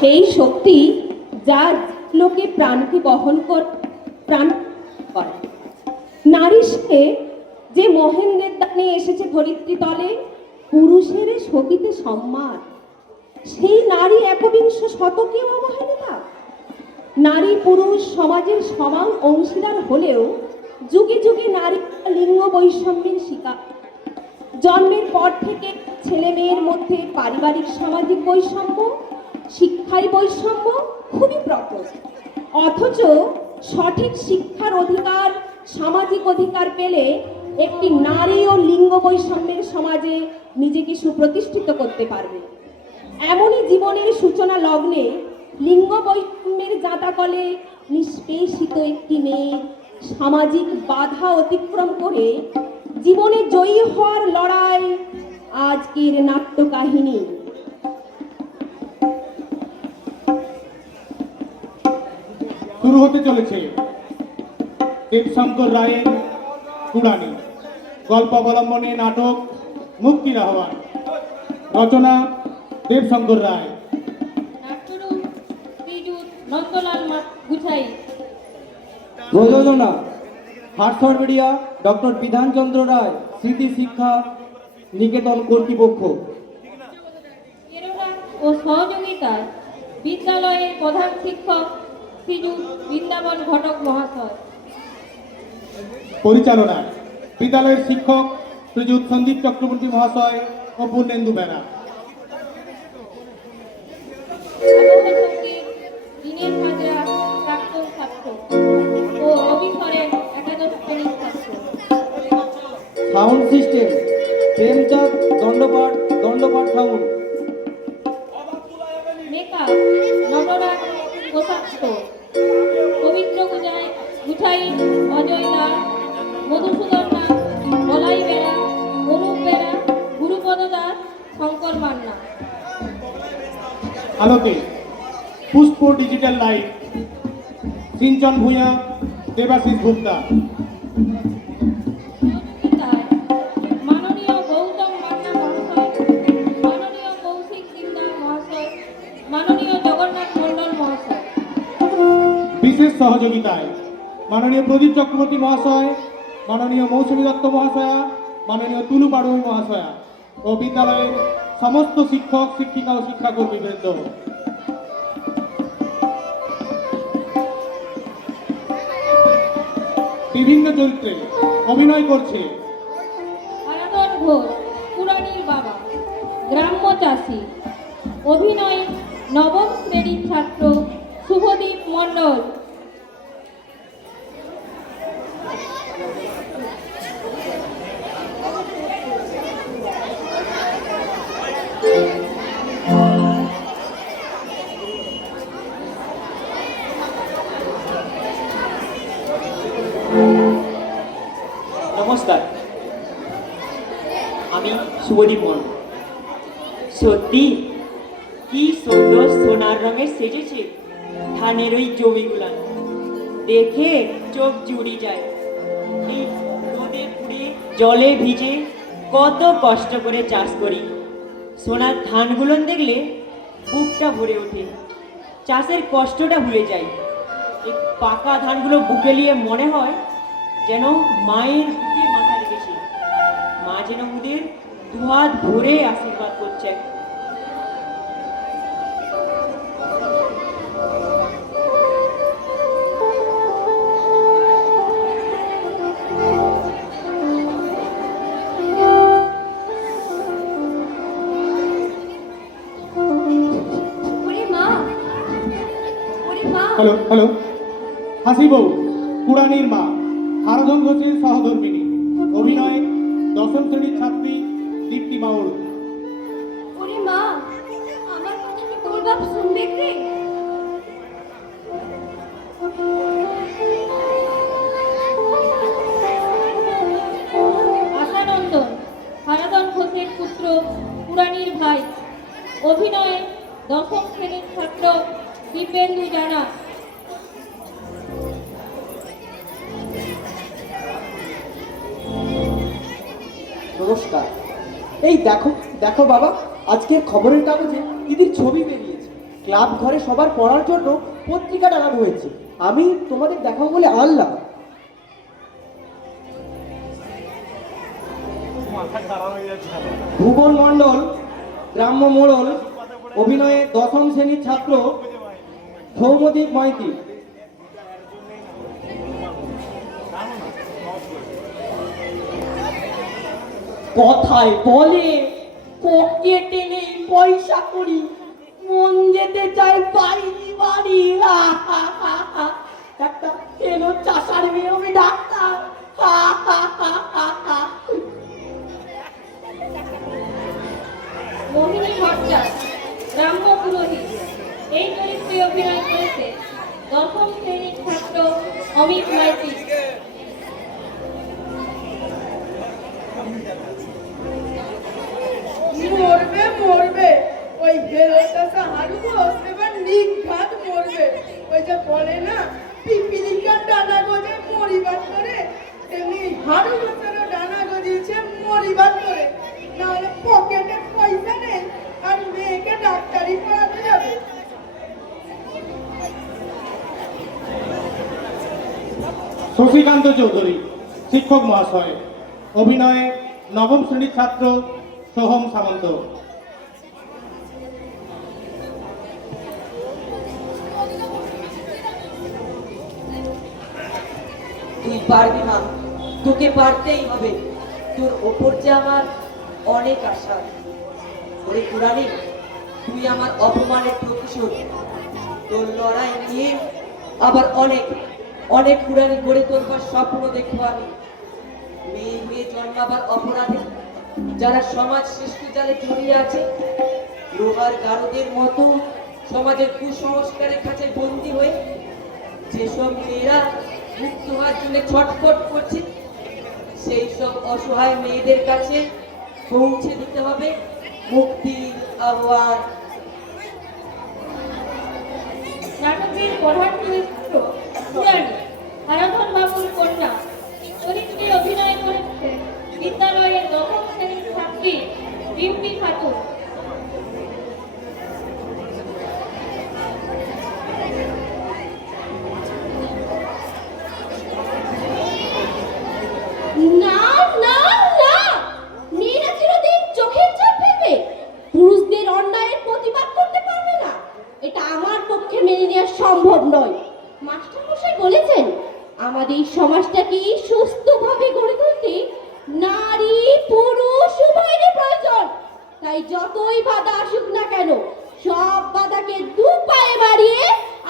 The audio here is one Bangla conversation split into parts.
সেই শক্তি যা লোকে প্রাণকে বহন প্রাণ করে। নারী সে যে মহেন্দ্রের দানে এসেছে ধরিত্রী তলে, পুরুষের সতীতে সম্মান। সেই নারী একবিংশ শতকেও অবহেলিতা। নারী পুরুষ সমাজের সমান অংশীদার হলেও যুগে যুগে নারী লিঙ্গ বৈষম্যের শিকার। জন্মের পর থেকে ছেলে মেয়ের মধ্যে পারিবারিক সামাজিক বৈষম্য, শিক্ষায় বৈষম্য খুবই প্রকট। অথচ সঠিক শিক্ষার অধিকার, সামাজিক অধিকার পেলে একটি নারী ও লিঙ্গ বৈষম্যের সমাজে নিজেকে সুপ্রতিষ্ঠিত করতে পারবে। এমনই জীবনের সূচনা লগ্নে লিঙ্গ বৈষম্যের জাঁতাকলে নিষ্পেষিত একটি মেয়ে সামাজিক বাধা অতিক্রম করে জীবনে জয়ী হওয়ার লড়াই আজকের নাট্য কাহিনী। শুরু হতে চলেছে দেবশঙ্কর রায়ের কুড়ানি গল্প অবলম্বনে নাটক মুক্তির আহ্বান। রচনা দেবশঙ্কর রায়। নন্দলাল গুছাই। প্রযোজনা হাটসর মিডিয়া, ডক্টর বিধানচন্দ্র রায় স্মৃতি শিক্ষা নিকেতন কর্তৃপক্ষ। প্রেরণা ও সহযোগিতায় বিদ্যালয়ের প্রধান শিক্ষক শ্রীযুত বৃন্দাবন ঘটক মহাশয়। পরিচালনা বিদ্যালয়ের শিক্ষক শ্রীযুত সন্দীপ চক্রবর্তী মহাশয় ও পূর্ণেন্দু বেরা। দীনেশ হাজরা প্রাক্তন ছাত্র ও রবি সরেন একাদশ শ্রেণীর ছাত্র। Sound system Premchand Dandapath sound. Makeup Nataraj Prashanta, Pabitra Guchhai, Ajay Das, Madhusudan Nath, বলাই বেড়া, অনুপ বেড়া, গুরুপদ দাস, শঙ্কর মান্না। আলোকে পুষ্প ডিজিটাল লাইট সিঞ্চন ভূঁইয়া, দেবাশিস গুপ্তা। মাননীয় গৌতম মান্না মহাশয়, মাননীয় কৌশিক দিলদার মহাশয়, মাননীয় জগন্নাথ মন্ডল মহাশয়। বিশেষ সহযোগিতায় মাননীয় প্রদীপ চক্রবর্তী মহাশয়, মাননীয় মৌসুমী দত্ত মহাশয়া, মাননীয় তুলু পাড়ুই মহাশয়া ও বিদ্যালয়ের সমস্ত শিক্ষক শিক্ষিকা ও শিক্ষাকর্মীবৃন্দ। বিভিন্ন চরিত্রে অভিনয় করছে আরাধন ঘোষ পুরাণীর বাবা, গ্রাম্য চাষী। অভিনয় নবম শ্রেণীর ছাত্র শুভদীপ মণ্ডল। নমস্কার, আমি শুভদীপ মণ্ডল। সত্যি কি সুন্দর সোনার রঙের সেজেছে ধানের ওই জমিগুলা, দেখে চোখ জুড়ি যায়। এই রোদে পুড়ে জলে ভিজে কত কষ্ট করে চাষ করি, সোনার ধানগুলো দেখলে বুকটা ভরে ওঠে, চাষের কষ্টটা ভুলে যায়। এই পাকা ধানগুলো বুকে নিয়ে মনে হয় যেন মায়ের বুকে মাথা রেখেছে, মা যেন ওদের দুহাত ভরে আশীর্বাদ করছে। হ্যালো হ্যালো হাসি বউ কুড়ানির মা, হারাধন ঘোষের সহধর্মিনী। অভিনয় দশম শ্রেণীর ছাত্রী দীপ্তি মাউল। ওরে মা, আমার কথা কি তোর বাপ শুনবে রে? আশানন্দন হারাধন ঘোষের পুত্র পুরাণীর ভাই। অভিনয়ে দশম শ্রেণীর ছাত্র দিব্যেন্দু জানা। নমস্কার। এই দেখো দেখো বাবা, আজকের খবরের কাগজে দিদির ছবি বেরিয়েছে। ক্লাব ঘরে সবার পড়ার জন্য পত্রিকা টাঙানো হয়েছে। আমি তোমাদের দেখাবো বলে আনলাম। ভুবন মণ্ডল, গ্রাম্য মোড়ল, অভিনয়ে 10ম শ্রেণীর ছাত্র সৌমদীপ মাইতি। কথায় বলে পকেটে নেই পয়সা করি, মন যেতে চাই বাইরে বাড়ি। একটা এলো চাষার মেয়ে হবে ডাক্তার। মোহিনী ভট্টাচ, গ্রাম্য পুরোহিত, এই চরিত্রে অভিনয় করেছে 10ম শ্রেণীর ছাত্র অমিত মাইতি। মরবে মরবে ওই হেরোটাসা হারু ঘোষ এবার নিঘাত মরবে। ওই যে বলে না পিপিলিকার ডানা গজে মরিবার করে, তেমনি হারু ঘোষেরও ডানা গজিয়েছে মরিবার করে। না হলে পকেটে পয়সা নেই আর মেয়েকে ডাক্তারি পড়াতে যাবে। শশীকান্ত চৌধুরী, শিক্ষক মহাশয়, অভিনয়ে 9ম শ্রেণীর ছাত্র সোহম সামন্ত। তুই পারবি না, তোকে পারতেই হবে। তোর ওপর যে আমার অনেক আশা। ওরে কুরানি, তুই আমার অপমানের প্রতিশোধ। তোর লড়াই নিয়ে আবার অনেক অনেক কুরানি গড়ে তোলবার স্বপ্ন দেখবো আমি। মেয়ে মেয়ে জন্মাবার অপরাধে যারা সমাজ সৃষ্টি জালে জড়িয়ে আছে, লোহার গারদের মতো সমাজের কুসংস্কারের কাছে বন্দী হয়ে যেসব মেয়েরা মুক্ত হওয়ার জন্য ছটফট করছে, সেই সব অসহায় মেয়েদের কাছে পৌঁছে দিতে হবে মুক্তির আহ্বান। নাটকের প্রধান চরিত্র কুরানি, হারাধন বাবুর কন্যা, চরিত্রে অভিনয় করেছে বিদ্যালয়ের 10ম শ্রেণীর ছাত্রী রিম্পি খাতুন। না না না, মেয়েরা চিরদিন চোখের জল ফেলবে, পুরুষদের অন্যায়ের প্রতিবাদ করতে পারবে না, এটা আমার পক্ষে মেনে নেওয়া সম্ভব নয়। মাস্টারমশাই বলেছেন আমাদের এই সমাজটাকে সুস্থভাবে গড়ে তুলতে নারী পুরুষ উভয়েরই প্রয়োজন। তাই যতই বাধা আসুক না কেন, সব বাধাকে দু পায়ে মারিয়ে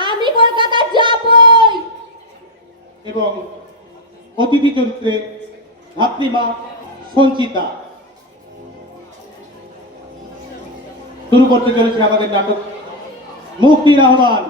আমি কলকাতা যাবই। এবং অতিথি চরিত্রে ভাতৃমা সঞ্চিতা। শুরু করতে চলেছে আমাদের নাটক মুক্তির আহ্বান।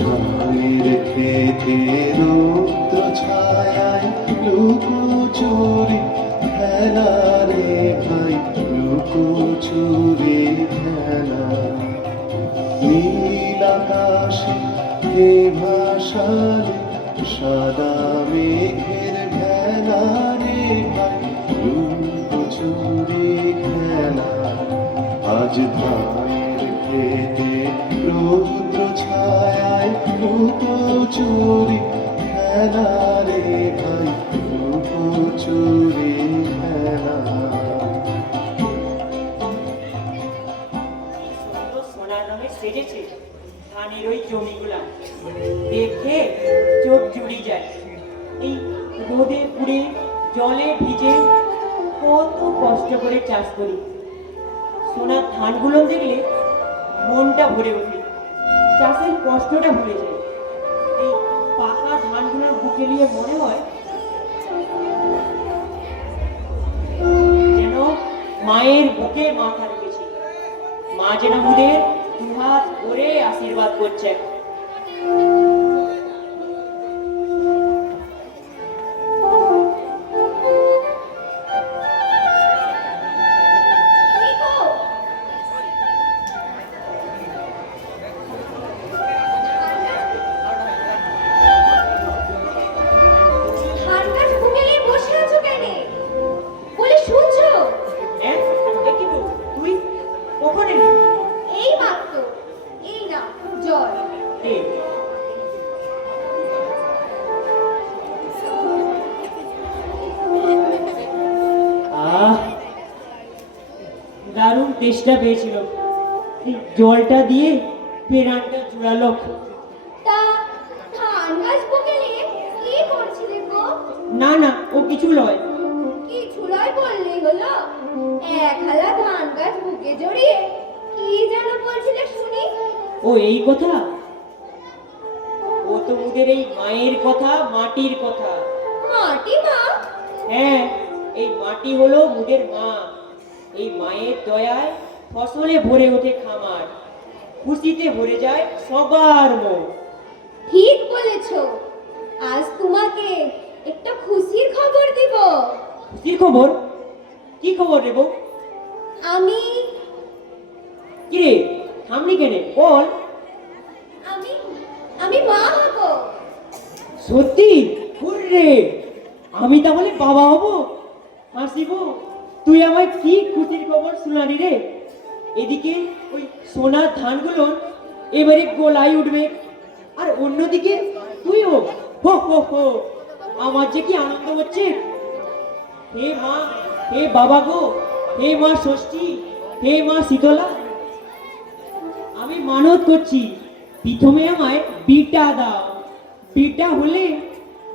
ধানের খেতে রৌদ্র ছায়ায় লুকোচুরি খেলা রে ভাই, লুকোচুরি খেলা। নীল আকাশে হে ভাসালে সাদা মেঘের ভেলা রে ভাই, লুকোচুরি খেলা। আজ ধানের খেতে রৌদ্র ছায়ায় লুকোচুরি খেলা রে ভাই, লুকোচুরি খেলা। সুন্দর সোনার রঙে সেজেছে ধানের ওই জমিগুলা, দেখে চোখ জুড়ি যায়। এই রোদে পুড়ে জলে ভিজে কত কষ্ট করে চাষ করি, সোনার ধানগুলো দেখলে মনটা ভরে ওঠে, চাষের কষ্টটা ভুলে যায়। এই পাকা ধানগুলোর বুকে নিয়ে মনে হয় যেন মায়ের বুকে মাথা রেখেছি, মা যেন ওদের দুহাত করে আশীর্বাদ করছে। ধান গাছ বুকে নিয়ে বসে আছো কেন? বলে শুনছো? হ্যাঁ, এ কি গো, তুই কখন এলি? এই মাত্র, এই না জল। এ, আহ, দারুণ তেষ্টা পেয়েছিল, এই জলটা দিয়ে পেরানটা জুড়ালো। তা ধান গাছ বুকে নিয়ে কি করছিলে গো? না না, ও কিছু লয়। কি ছুলাই বললেই হলো? এক হালা ধান গাছ বুকে জড়িয়ে কি যেন বলছিলে শুনি? ও এই কথা, ও তো ওদের এই মায়ের কথা, মাটির কথা। মাটি মা? হ্যাঁ, এই মাটি হলো মুদের মা। এই মায়ের দয়ায় ফসলে ভরে ওঠে খামার, খুশিতে ভরে যায় সবার মন। ঠিক বলেছো। আজ তোমাকে একটা খুশির খবর দিব। খুশির খবর? কি খবর দেব? আমি কি রে, থামলি কেনে, বল। আমি আমি মা হব। সত্যি? হুররে, আমি তাহলে বাবা হব। হাসিব, তুই আমায় কি খুশির খবর শোনালি রে। এদিকে ওই সোনার ধানগুলো এবারে গোলায় উঠবে, আর অন্যদিকে তুইও। হো হো হো, আমার যে কি আনন্দ হচ্ছে। হে মা, হে বাবা গো, হে মা ষষ্ঠী, হে মা শীতলা, আমি মানত করছি প্রথমে আমায় বিটা দাও। বিটা হলে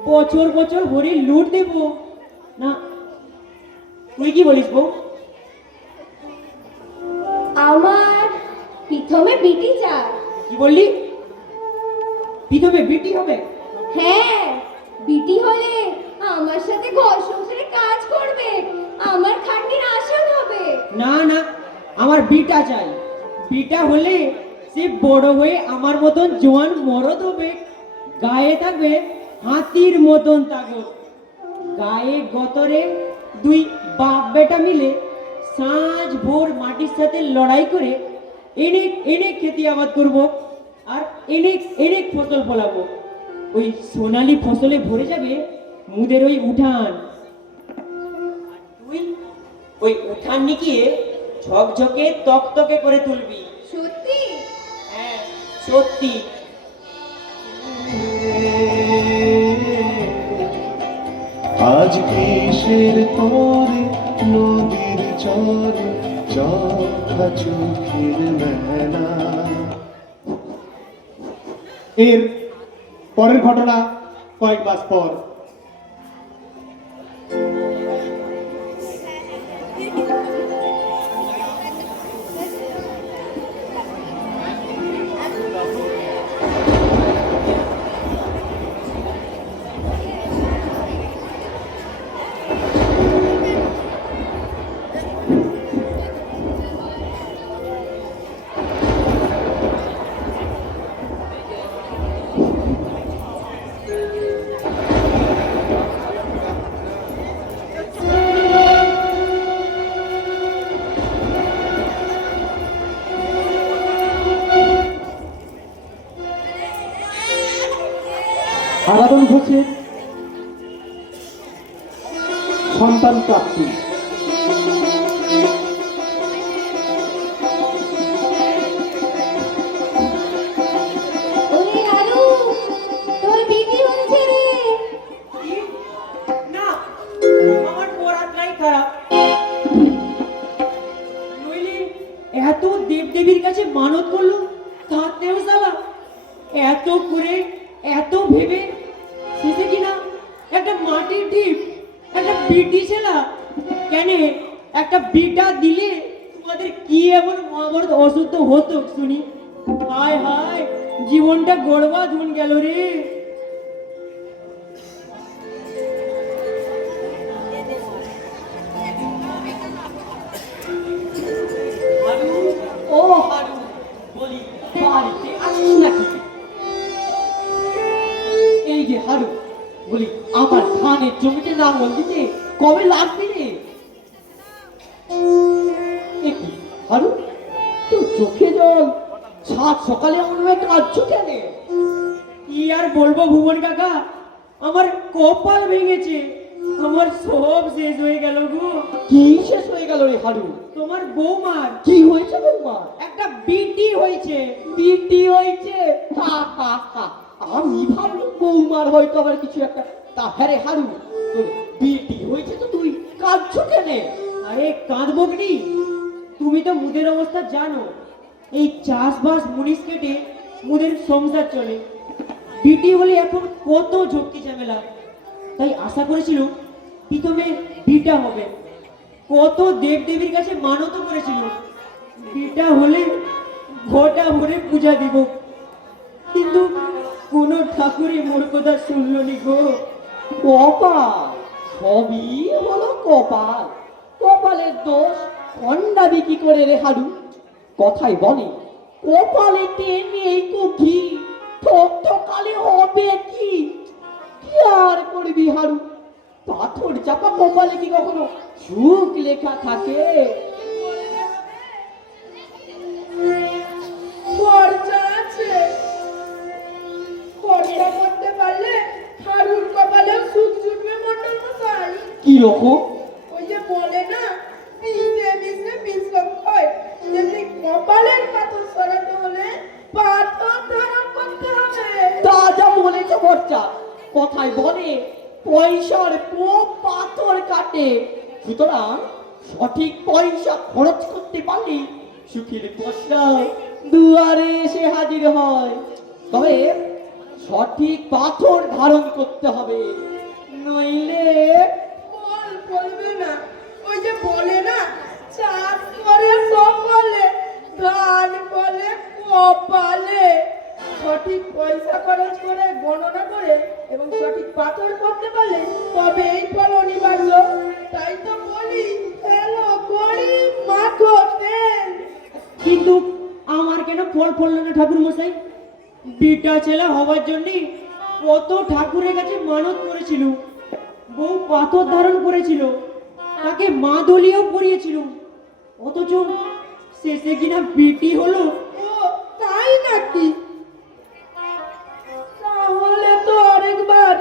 বছর বছর ভরে লুট দেব না। তুই কি বলিস বউ? আমার প্রথমে বিটি চাই। কি বললি? প্রথমে বিটি হবে? হ্যাঁ, বিটি হলে আমার সাথে ঘর সংসারে কাজ করবে, আমার খাটনির আসন হবে। না না, আমার বিটা চাই। বিটা হলে সে বড় হয়ে আমার মতন জোয়ান মরদ হবে, গায়ে থাকবে হাতির মতন তাগত। গায়ে গতরে দুই বাপ বেটা মিলে সাঁঝ ভোর মাটির সাথে লড়াই করে এনে এনে খেতে আবাদ করব, আর এনে এনে ফসল ফলাবো। ওই সোনালি ফসলে ভরে যাবে মুদের ওই উঠান। আর তুই ওই উঠান নিকিয়ে ঝকঝকে তকতকে করে তুলবি। সত্যি? হ্যাঁ সত্যি। আজ কিসের তরে নদীর চরে চোখা চোখের মেলা। এর পরের ঘটনা কয়েক মাস পর। আরাধন ঘোষের সন্তান প্রাপ্তি। ওরে আরু, তোর বিটি হচ্ছে রে। না, আমার পড়াটাই খারাপ। নইলে এত দেবদেবীর কাছে মানত করলো, তাতেও সালা এত করে এত ভেবে শেষে কিনা একটা মাটির ঢিপ, একটা বিটি ছেলা কেন একটা বিটা দিলে তোমাদের কি এমন মহাভারত অশুদ্ধ হতো শুনি। হায় হায়, জীবনটা গড়বাদ হন গেল রে। হারু, ও হারু, বলি বাড়িতে আছিস নাকি? এই যে হারু, বলি আমার ধানের জমিতে লাঙল দিতে কবে লাগবে রে? এ কি হারু, তোর চোখে জল, সাত সকালে মনে হয় কাঁদছো কেন? কি আর বলবো ভুবন কাকা, আমার কপাল ভেঙেছে, আমার সব শেষ হয়ে গেল গো। কি শেষ হয়ে গেল রে হারু? তোমার বৌমার কি হয়েছে বৌমা? একটা বিটি হয়েছে। বিটি হয়েছে? হা হা হা, আমি ভাবলাম বৌমার হয়তো আবার কিছু একটা। তা হ্যাঁ রে হারু, তোর বিটি হয়েছে তো তুই কাঁদছো কেন? আরে কাঁদবো কি, তুমি তো মুদের অবস্থা জানো। এই চাষবাস মুনিশ কেটে মুদের সংসার চলে। বিটি হলে এখন কত ঝক্কি ঝামেলা, তাই আশা করেছিল প্রথমে বিটা হবে। কত দেবদেবীর কাছে মানত করেছিল বিটা হলে ঘটা ভরে পূজা দিব, কিন্তু কোনো ঠাকুরই মোর কথা শুনলো নি গো। কপাল, সবই হলো কপাল। কপালের দোষ খন্ডাবি কি করে রে হারু? কথাই বলে কপালেতে নেই কুকি, ঠক ঠকালে হবে কি? কি আর করবি হারু, পাথর চাপা কপালে কি কখনো সুখ লেখা থাকে? খরচা আছে, খরচা করতে পারলে হারুর কপালেও সুখ জুটবে মন্ডল মশাই। কি রকম? ওই যে বলে না, বিষে বিষে বিষম হয়, যেমনি কপালের পাথর সরাতে হলে পাথর ধারণ করতে হবে। তা যা বলেছে বর্চা, কথাই বলে পয়সার পোপ পাথর কাটে। সুতরাং সঠিক পয়সা খরচ করতে পারলে সুখের পয়সা দুয়ারে এসে হাজির হয়। তবে সঠিক পাথর ধারণ করতে হবে, নইলে ফল ফলবে না। ওই যে বলে না, চাষ করে সকলে, ধান ফলে কপালে। সঠিক পয়সা খরচ করে, গণনা করে এবং সঠিক পাথর করতে পারলে তবে এই ফল অনিবার্য। তাই তো বলি, এলো করি মাখো তেল। কিন্তু আমার কেন ফল ফললো না ঠাকুর মশাই? বিটা ছেলে হবার জন্য কত ঠাকুরের কাছে মানত করেছিল, বউ পাথর ধারণ করেছিল, তাকে মা দলিয়াও পরিয়েছিল, অথচ শেষে কিনা বিটি হলো। ও তাই নাকি? তাহলে তো আরেকবার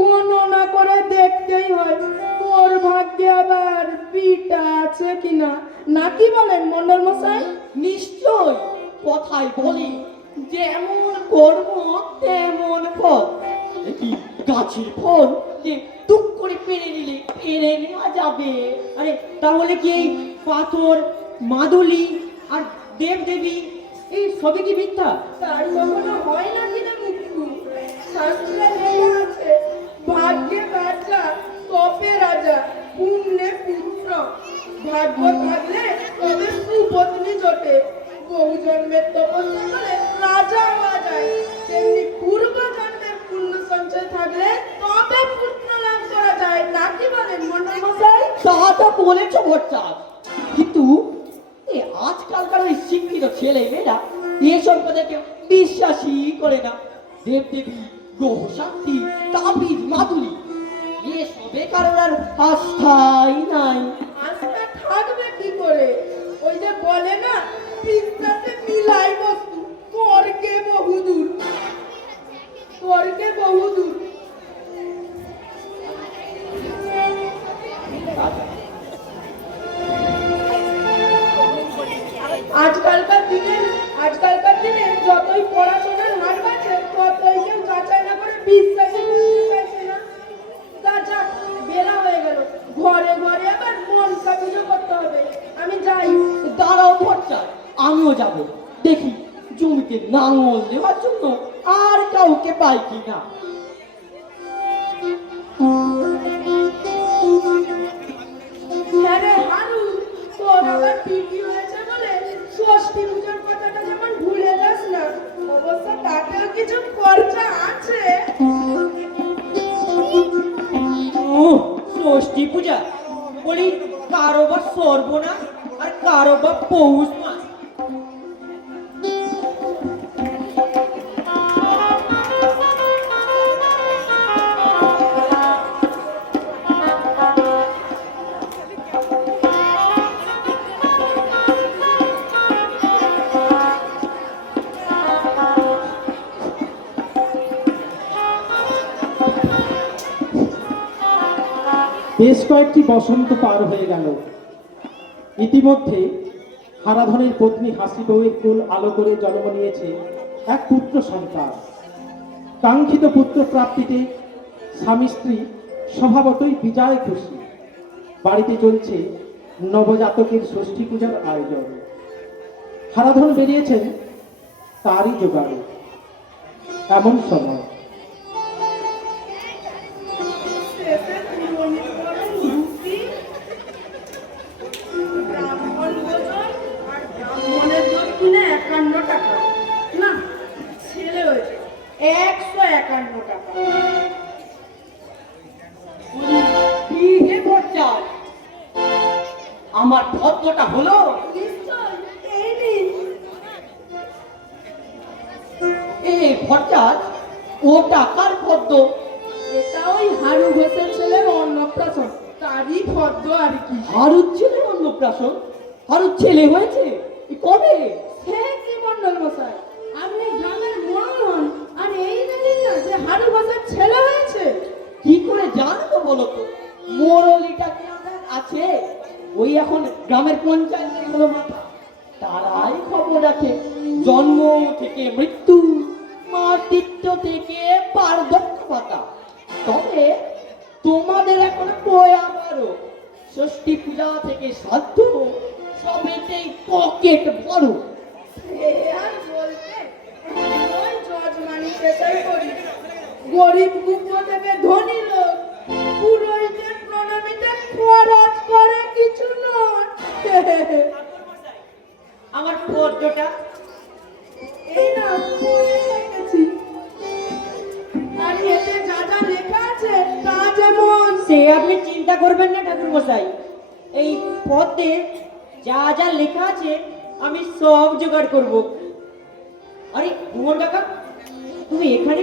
গণনা করে দেখতেই হয় তোর ভাগ্যে আবার বিটা আছে কিনা, নাকি বলেন মন্ডল মশাই? নিশ্চয়, কথাই বলি যেমন কর্ম তেমন ফল। এ কি গাছের ফল যে টুক করে পেরে নিলে পেরে নেওয়া যাবে? আরে তাহলে কি এই পাথর, মাদুলি আর দেবদেবী এই সবই কি মিথ্যা? তাই কখনো হয় না কিনা মৃত্যু? শাস্ত্রে লেখা আছে, ভাগ্যে বাঁচা তপে রাজা, পুণ্যে পুত্র। ভাগ্য থাকলে তবে সুপত্নী জোটে, বহু জন্মের তপস্যা করে রাজা হওয়া যায়। তেমনি পূর্ব জন্মের পুণ্য সঞ্চয় থাকলে তবে পুত্র লাভ করা যায়, নাকি বলেন মন্ডল মশাই? তা বলেছ বচ্চা, কিন্তু আজকালকার ওই শিক্ষিত ছেলে মেয়েরা এ সম্পর্কে কেউ বিশ্বাসই করে না। দেবদেবী, গ্রহ শান্তি, তাবিজ, মাদুলি এসবে কারোর আর আস্থাই নাই। আস্থা থাকবে কি করে? ওই যে বলে না, বিশ্বাসে মিলাই বস্তু তর্কে বহুদূর, তর্কে বহুদূর। যতই পড়াশোনার হার বাড়ছে ততই কেউ যাচাই না করে বিশ্বাসই করতে চাইছে না। তা যাক, বেলা হয়ে গেল, ঘরে ঘরে আবার মনসা পুজো করতে হবে। আমি যাই। দাঁড়াও ভট্টার, আমিও যাব, দেখি জমিতে নাঙল দেওয়ার জন্য আর কাউকে পাই কিনা। হ্যাঁ রে হারু, তোর আবার পিটি হয়েছে বলে ষষ্ঠী পুজোর কথাটা যেমন ভুলে যাস না। অবশ্য তাতেও কিছু খরচা আছে। ষষ্ঠী পূজা বলি, কারো বা সর্বনাশ আর কারো বা পৌষ মাস। বেশ কয়েকটি বসন্ত পার হয়ে গেল। ইতিমধ্যে হারাধনের পত্নী হাসি বউয়ের কুল আলো করে জন্ম নিয়েছে এক পুত্র সন্তান। কাঙ্ক্ষিত পুত্র প্রাপ্তিতে স্বামী স্ত্রী স্বভাবতই বিজয় খুশি। বাড়িতে চলছে নবজাতকের ষষ্ঠী পূজার আয়োজন। হারাধন বেরিয়েছেন তারই জোগাড়ে। এমন সময় শেষে তুলনি করুন ধুতি, ব্রাহ্মণ ভোজন আর ব্রাহ্মণের দক্ষিণে 51 টাকা। না, ছেলে হয়েছে 151 টাকা। কি হে ভট্টার, আমার ভদ্রটা হলো? নিশ্চয়, এই নিন। এই ভট্টার, ও টাকার পদ্ম। এটা ওই হারু ঘোষের ছেলের অন্নপ্রাশন, তারই ফদ্দ আর কি। হারুর ছেলে অন্নপ্রাশন? হারুর ছেলে হয়েছে? কবে? হে কি মন্ডল মশাই, আপনি গ্রামের মরণ আর এই জানেন না যে হারু ঘোষের ছেলে হয়েছে? কি করে জানবো বলো তো? মোরলিটা কি আমার আছে? ওই এখন গ্রামের পঞ্চায়েতের হলো মাথা, তারাই খবর রাখে। জন্ম থেকে মৃত্যু, মাতৃত্ব থেকে বার্ধক্য ভাতা। তবে তোমাদের এখন বয়া বারো, ষষ্ঠী পূজা থেকে শ্রাদ্ধ, সবেতেই পকেট বড়। এ আর বলতে, ওই যজমানি পেশাই করি। গরিব গুপ্ত থেকে ধনী লোক, পুরোহিতের প্রণামীতে খরচ করে কিছু নয়। আমার পদ্মটা এই না পড়ে রেখেছি। আর এতে যা যা লেখা আছে তা যেমন সে আপনি চিন্তা করবেন না ঠাকুর মশাই। এই পদ্মে যা যা লেখা আছে আমি সব জোগাড় করব। আরে ভুবন কাকা, তুমি এখানে?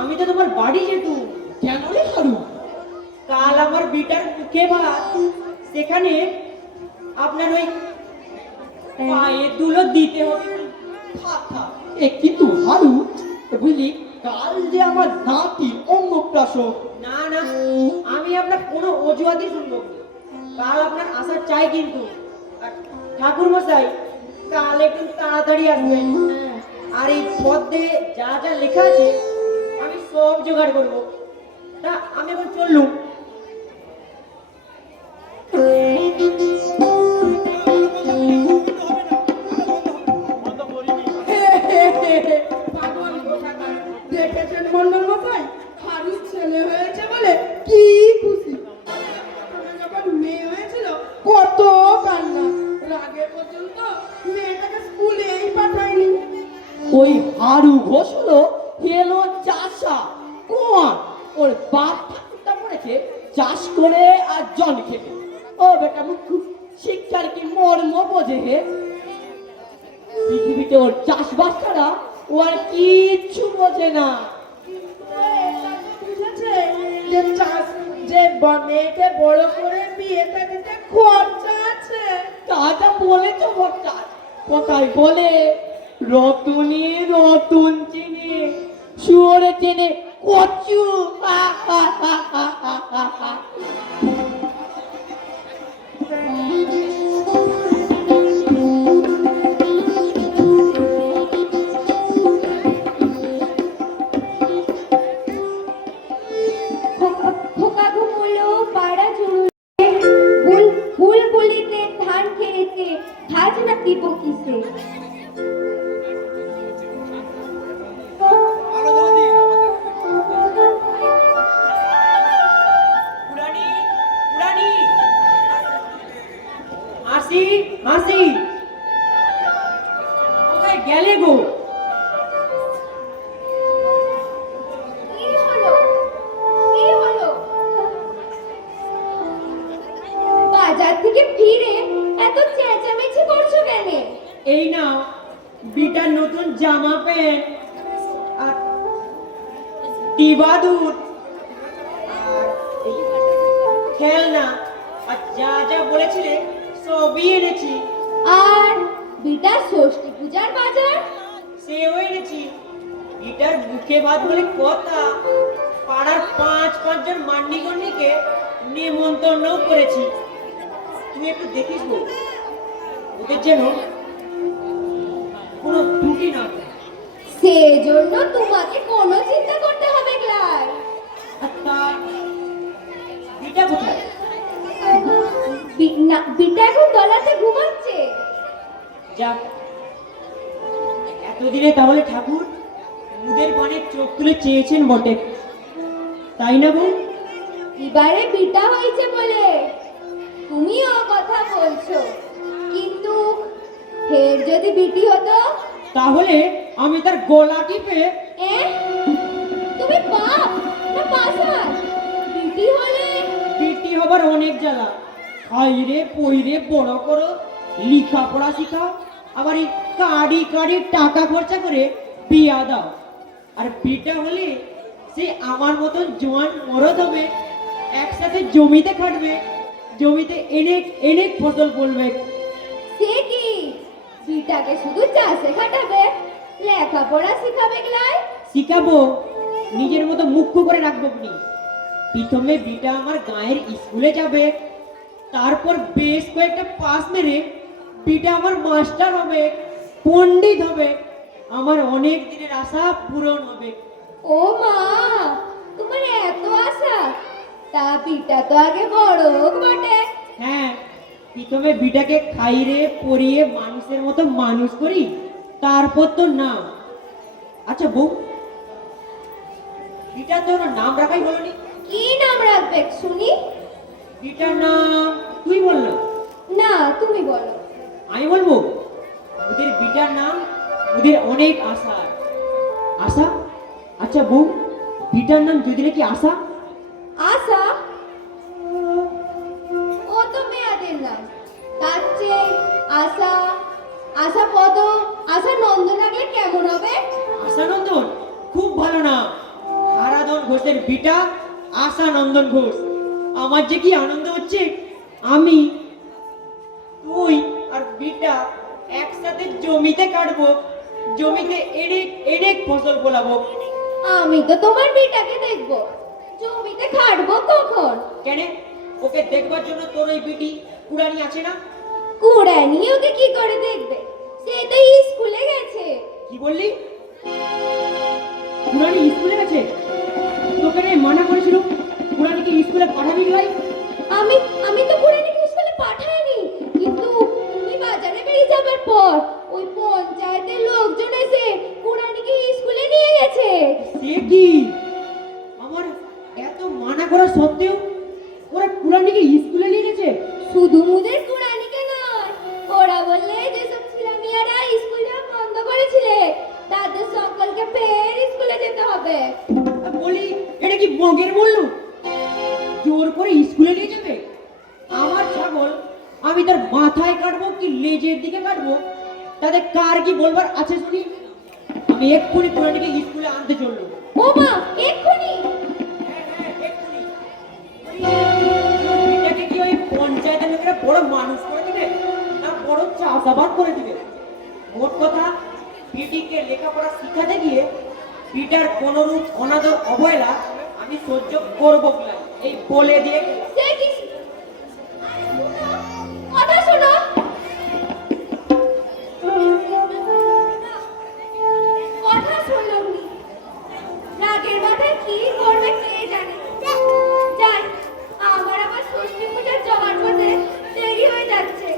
আমি তো তোমার বাড়ি যেতু। কেন রে হারু? কাল আমার বিটার মুখে ভাত, সেখানে আপনার ওই পায়ে দুলো দিতে হবে। থাক থাক, এ কিন্তু হারু, বুঝলি কাল যে আমার নাতি অন্নপ্রাশন। না না, আমি আপনার কোনো অজুহাতই শুনবো না। কাল আপনার আসার চাই কিন্তু। আর ঠাকুর মশাই, কাল একটু তাড়াতাড়ি আসবেন। আর এই পদ্মে যা যা লেখা আছে আমি সব জোগাড় করবো। তা আমি এখন চললুম। পাগল কোথাকার। দেখেছেন মন্ডল মশাই, হারুর ছেলে হয়েছে বলে কি খুশি। প্রথমে যখন মেয়ে হয়েছিল কত কান্না, রাগে পর্যন্ত মেয়েটাকে স্কুলেই পাঠায়নি। ওই হারু ঘোষ হলো হেলো চাষা কোন, ওর বাপ ঠাকুরটা মরেছে চাষ করে আর জন খেতে। ও বেটা মুখ্য, শিক্ষার কি মর্ম বোঝে হে? পৃথিবীতে ওর চাষবাস ছাড়া ও আর কিচ্ছু বোঝে না। এটা তো বুঝেছে যে চাষ, যে মেয়েকে বড় করে বিয়েটা দিতে খরচা আছে। তাটা বলেছ ভট্টা, কোথায় বলে রতনে রতন চেনে, শুয়োরে চেনে কচু। গেলে গো? কি হলো? কি হলো? বাজার থেকে ফিরে এত চেঁচামেচি করছো কেন? এই নাও বিটার নতুন জামা প্যান্ট আর ডিবা দুধ আর এই খেলনা আর যা যা বলেছিলে সবই এনেছি। আর বিটা ষষ্ঠী পূজার বাজার? সেও এনেছি। এটার মুখে ভাত বলে কথা, পাড়ার পাঁচজন মান্যিগণ্যকে নিমন্ত্রণ করেছি। তুই একটু দেখিস গো, ওদের যেন কোনো ত্রুটি না হয়। সেজন্য তোমাকে কোনো চিন্তা করতে হবে ক্লাই। আর তা এটা কোথায়? বিটা এখন দলাতে ঘুমাচ্ছে। যাক, এতদিনে তাহলে ঠাকুর মুদের পানে চোখ তুলে চেয়েছেন বটে, তাই না বোন? এবারে বিটা হয়েছে বলে তুমিও কথা বলছো, কিন্তু ফের যদি বিটি হতো? তাহলে আমি তার গলা টিপে এ? তুমি বাপ না পাশার? বিটি হলে পিটি হবার অনেক জ্বালা। খাইরে পইরে বড় করো, লেখাপড়া শিখাও, আবার এই কাড়ি কাড়ি টাকা খরচা করে বিয়া দাও। আর বিটা হলে সে আমার মতন জোয়ান মরদ হবে, একসাথে জমিতে খাটবে, জমিতে অনেক ফসল ফলবে। সে কি বিটাকে শুধু চাষে খাটাবে, লেখাপড়া শিখাবে ক্লাই? শিখাবো, নিজের মতো মুখ্য করে রাখবো নি। প্রথমে বিটা আমার গায়ের স্কুলে যাবে, তারপর বেশ কয়েকটা পাস মেরে বিটা আমার মাস্টার হবে, পণ্ডিত হবে, আমার অনেক দিনের আশা পূরণ হবে। ও মা, তোমার এত আশা? তা বিটা তো আগে বড় হোক বটে। হ্যাঁ, প্রথমে বিটাকে খাইরে পরিয়ে মানুষের মতো মানুষ করি, তারপর তো নাম। আচ্ছা বউ, বিটার তো নাম রাখাই হলো নি। কি নাম রাখবে শুনি? বিটার নাম তুই বললো? না, তুমি বলো। আমি বলবো? ওদের বিটার নাম ওদের অনেক আশা। আশা? আচ্ছা বউ, বিটার নাম যদি নাকি আশা? আশা? ও তো মেয়াদের নাম। তার চেয়ে আশা, আশা পদ, আশা নন্দ রাখলে কেমন হবে? আশানন্দন খুব ভালো নাম। হারাধন ঘোষের বিটা আশানন্দন ঘোষ। আমার যে কি আনন্দ হচ্ছে, আমি, তুই আর বিটা একসাথে জমিতে কাটবো, জমিতে অনেক ফসল ফলাবো। আমি তো তোমার বিটাকে দেখবো, জমিতে খাটবো কখন? কেন, ওকে দেখবার জন্য তোর ওই বিটি কুড়ানি আছে না? কুড়ায় নিয়ে ওকে কি করে দেখবে? সে তো স্কুলে গেছে। কি বললি? কুড়ানি স্কুলে গেছে? তোকে না মানা করেছিল কুড়ানিকে স্কুলে পাঠাবি লাই? আমি তো কুড়ানিকে স্কুলে পাঠাইনি, কিন্তু তুমি বাজারে বেরিয়ে যাবার পর ওই পঞ্চায়েতের লোকজন এসে কুড়ানিকে স্কুলে নিয়ে গেছে। সে কি? আমার এত মানা করা সত্ত্বেও ওরা কুড়ানিকে স্কুলে নিয়ে গেছে? শুধু মুদের কুড়ানিকে নয়, ওরা বললে যেসব ছেলেমেয়েরা স্কুল যাওয়া বন্ধ করেছিলে তাদের সকলকে ফের স্কুলে যেতে হবে। বলি, এটা কি বগের বললু? জোর করে স্কুলে নিয়ে যাবে? আমার ছাগল আমি তার মাথায় কাটবো কি লেজের দিকে কাটবো, তাতে কার কি বলবার আছে শুনি? আমি এক্ষুনি কুড়ানিকে স্কুলে আনতে চললো। ও মা, এক্ষুনি? এক্ষুনি। এটাকে কি ওই পঞ্চায়েতের লোকেরা বড় মানুষ করে দিবে, না বড় চাষাবাদ করে দিবে? মোট কথা, বিটিকে লেখাপড়া শিখাতে গিয়ে বিটার কোনরূপ অনাদর অবহেলা আমি সহ্য করবো না, এই বলে দিয়ে গেলাম। সে কি? কথা শোনো। কথা শোনোনি, রাগের মাথায় কি করবে কে জানে। যাই, আমার আবার ষষ্ঠী পূজার জোগাড় করতে দেরি হয়ে যাচ্ছে।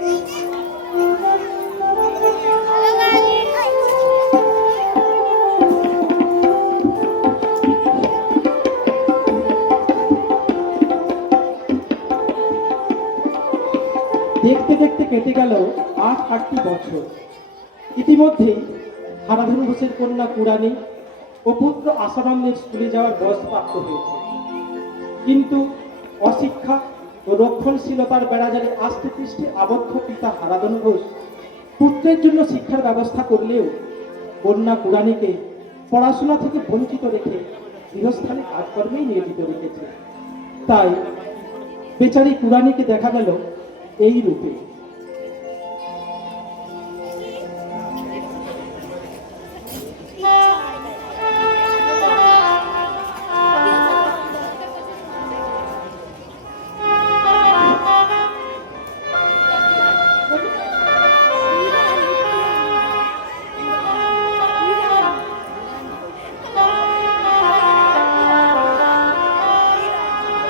দেখতে দেখতে কেটে গেল 8-8টি বছর। ইতিমধ্যেই হারাধন ঘোষের কন্যা কুরানি ও পুত্র আশানন্দের স্কুলে যাওয়ার বয়স প্রাপ্ত হয়েছে, কিন্তু অশিক্ষা ও রক্ষণশীলতার বেড়াজালে আষ্টে পৃষ্ঠে আবদ্ধ পিতা হারাধন ঘোষ পুত্রের জন্য শিক্ষার ব্যবস্থা করলেও কন্যা কুরানিকে পড়াশোনা থেকে বঞ্চিত রেখে গৃহস্থানে কাজকর্মেই নিয়োজিত রেখেছে। তাই বেচারি কুরানিকে দেখা গেল এই রূপে।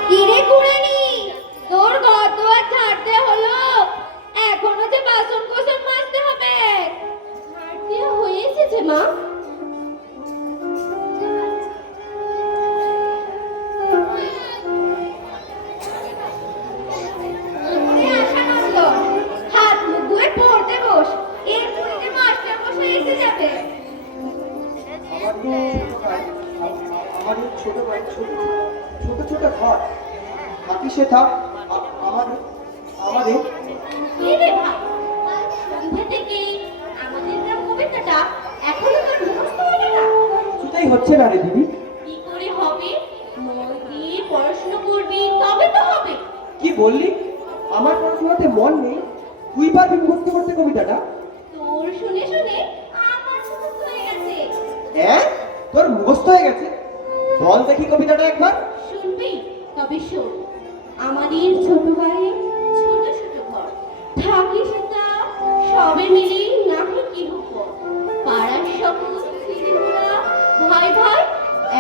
কিরে কুড়ানি, তোর ঘর দুয়ার ঝাড়তে হলো, এখনো যে বাসন কোসন মাজতে হবে। ঝাড়তে হয়েছে যে মা। ওরে আশানন্দ, হাত মুখ ধুয়ে পড়তে বস, এরপরে যে মাস্টার মশাই এসে যাবে। আমাদের ছোট ভাই ছোট ছোট ঘর বাকি সে থাক আমাদের কিরে ভাই, সন্ধ্যা থেকে আমাদের গ্রাম কবিতাটা এখনো তোর মুখস্থ হলো না? কিছুতেই হচ্ছে না রে দিদি। কি করে হবে? মন দিয়ে পড়াশোনা করবি তবে তো হবে। কি বললি? আমার পড়াশোনাতে মন নেই, তুই পারবি মুখস্থ করতে কবিতাটা? তোর শুনে শুনে আমার মুখস্থ হয়ে গেছে। হ্যাঁ, তোর মুখস্থ হয়ে গেছে? বল দেখি কবিতাটা একবার। শুনবি? তবে শোন। আমাদের ছোট ভাই ছোট ছোট ঘর, থাকি সেটা সবে মিলি নাহি কি রূপ। পাড়ার সকল ছেলেমেয়েরা ভাই ভাই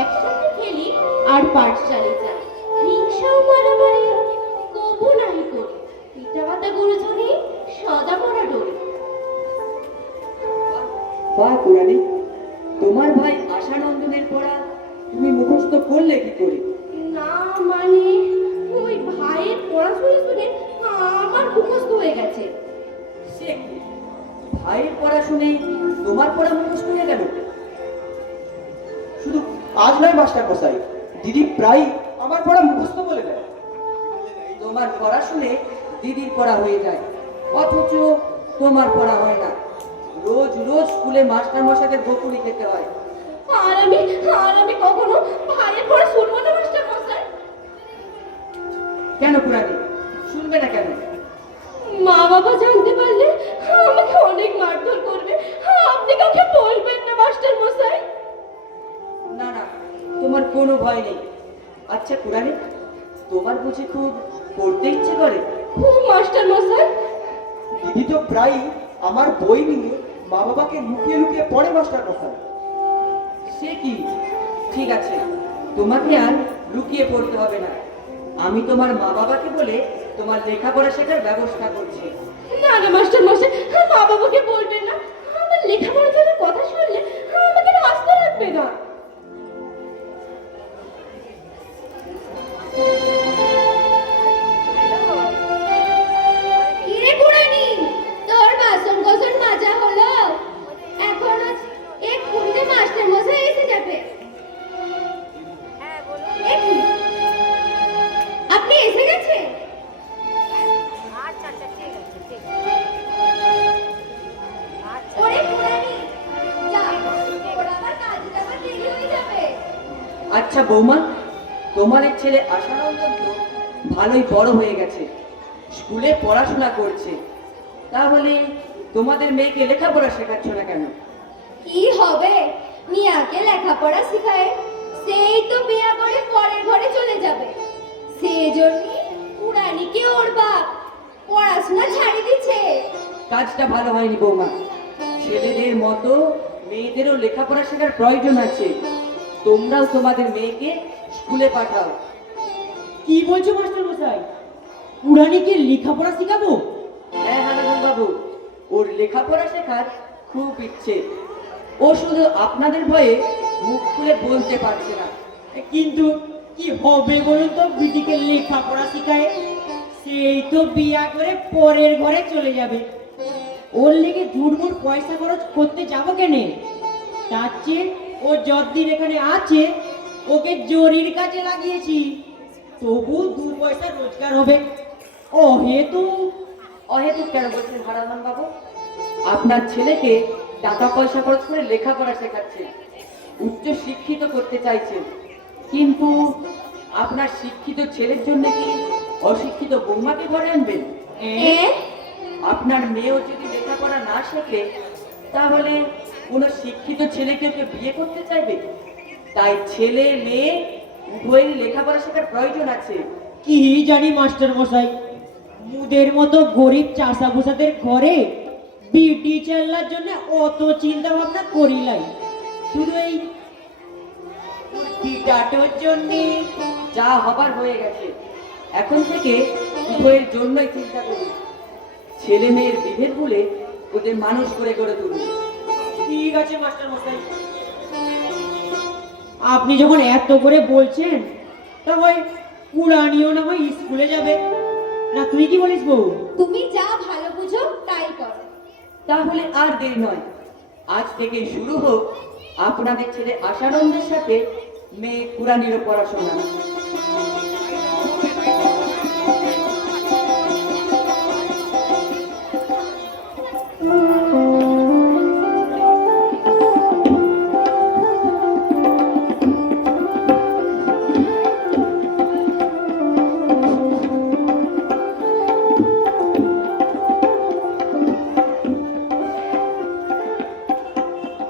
একসাথে খেলি আর পাঠশালে যাই। হিংসাও মারামারি কবু নাহি করি, পিতামাতা গুরুজনে সদা মরা ডরি। বাহ কুরানি, তোমার ভাই আশানন্দনের পড়া তুমি মুখস্থ করলে কি করে? না মানে ওই ভাইয়ের পড়াশোনা শুনে আমার মুখস্থ হয়ে গেছে। সে কি? ভাইয়ের পড়া শুনে তোমার পড়া মুখস্থ হয়ে গেল? শুধু আজ নয় মাস্টার মশাই, দিদি প্রায় আমার পড়া মুখস্থ বলে দেয়। তোমার পড়া শুনে দিদির পড়া হয়ে যায়, অথচ তোমার পড়া হয় না। রোজ রোজ স্কুলে মাস্টার মশাইদের বকুনি খেতে হয়। আর আমি কখনো ভাইয়ের পড়া শুনবো না মাস্টার মশাই। কেন কুরানি, শুনবে না কেন? মা বাবা জানতে পারলে আমাকে অনেক মারধর করবে। আপনি কাউকে বলবেন না মাস্টার মশাই। না না, তোমার কোনো ভয় নেই। আচ্ছা কুরানি, তোমার বুঝি খুব পড়তে ইচ্ছে করে? খুব মাস্টার মশাই। দিদি তো প্রায় আমার বই নিয়ে মা বাবাকে লুকিয়ে লুকিয়ে পড়ে মাস্টার মশাই। সে কি? ঠিক আছে, তোমাকে আর লুকিয়ে পড়তে হবে না। আমি তোমার মা বাবাকে বলে তোমার লেখাপড়া শেখার ব্যবস্থা করছি। না না মাস্টার মশাই, মা বাবাকে বলবেন না। আমার লেখাপড়ার জন্য কথা শুনলে আমাকে রাস্তা রাখবে না। কিরে কুড়ানি, তোর বাসন কোসন মাজা হলো? এখন এক্ষুনি মাস্টার মশাই এসে যাবে। এক্ষুনি। আপনি এসে গেছেন? ওরে কুড়ানি, যা, ওর আবার কাজে যাবার দেরি হয়ে যাবে। আচ্ছা বৌমা, তোমার এক ছেলে আশানন্দন তো ভালোই বড় হয়ে গেছে, স্কুলে পড়াশোনা করছে। তাহলে তোমাদের মেয়েকে লেখাপড়া শেখাচ্ছ না কেন? কি হবে? মিয়াকে লেখাপড়া শিখায়, সেই তো বিয়া করে পরের ঘরে চলে যাবে। সেজন্য কুড়ানিকে ওর বাপ পড়াশোনা ছাড়িয়ে দিচ্ছে। কাজটা ভালো হয়নি বৌমা। ছেলেদের মতো মেয়েদেরও লেখাপড়া শেখার প্রয়োজন আছে। তোমরাও তোমাদের মেয়েকে স্কুলে পাঠাও। কি বলছো মাস্টার মশাই? কুড়ানিকে লেখাপড়া শেখাবো? হ্যাঁ হারাধন বাবু, ওর লেখাপড়া শেখার খুব ইচ্ছে। ও শুধু আপনাদের ভয়ে মুখ খুলে বলতে পারছে না। কিন্তু কি হবে বলুন তো, বিটিকে লেখাপড়া শেখায়, সেই তো বিয়া করে পরের ঘরে চলে যাবে। ওর লেগে ঝুটমুট পয়সা খরচ করতে যাবো কেনে? তার চেয়ে ও যতদিন এখানে আছে ওকে জরির কাজে লাগিয়েছি, তবু 2 পয়সা রোজগার হবে। অহেতু অহেতুক কেন বলছেন হারাধন বাবু? আপনার ছেলেকে টাকা পয়সা খরচ করে লেখাপড়া শেখাচ্ছে, উচ্চ শিক্ষিত করতে চাইছেন, কিন্তু আপনার শিক্ষিত ছেলের জন্য কি অশিক্ষিত বৌমাকে ঘরে আনবেন? আপনার মেয়েও যদি লেখাপড়া না শেখে তাহলে কোনো শিক্ষিত ছেলেকে ওকে বিয়ে করতে চাইবে? তাই ছেলে মেয়ে উভয়েরই লেখাপড়া শেখার প্রয়োজন আছে। কি জানি মাস্টার মশাই, মুদের মতো গরিব চাষা ভুষাদের ঘরে বিটি চালার জন্য অত চিন্তা ভাবনা করিলাই, শুধু এই বিটাটোর জন্য যা হবার হয়ে গেছে। এখন থেকে উভয়ের জন্যই চিন্তা করুন, ছেলে মেয়ের বিভেদ ভুলে ওদের মানুষ করে গড়ে তুলুন। ঠিক আছে মাস্টার মশাই, আপনি যখন এত করে বলছেন তবে পুরানিও না হয় স্কুলে যাবে না, তুই কি বলিস বউ? তুমি যা ভালো বুঝো তাই করো। তাহলে আর দেরি নয়, আজ থেকে শুরু হোক আপনাদের ছেলে আশানন্দের সাথে মেয়ে পুরানিরও পড়াশোনা।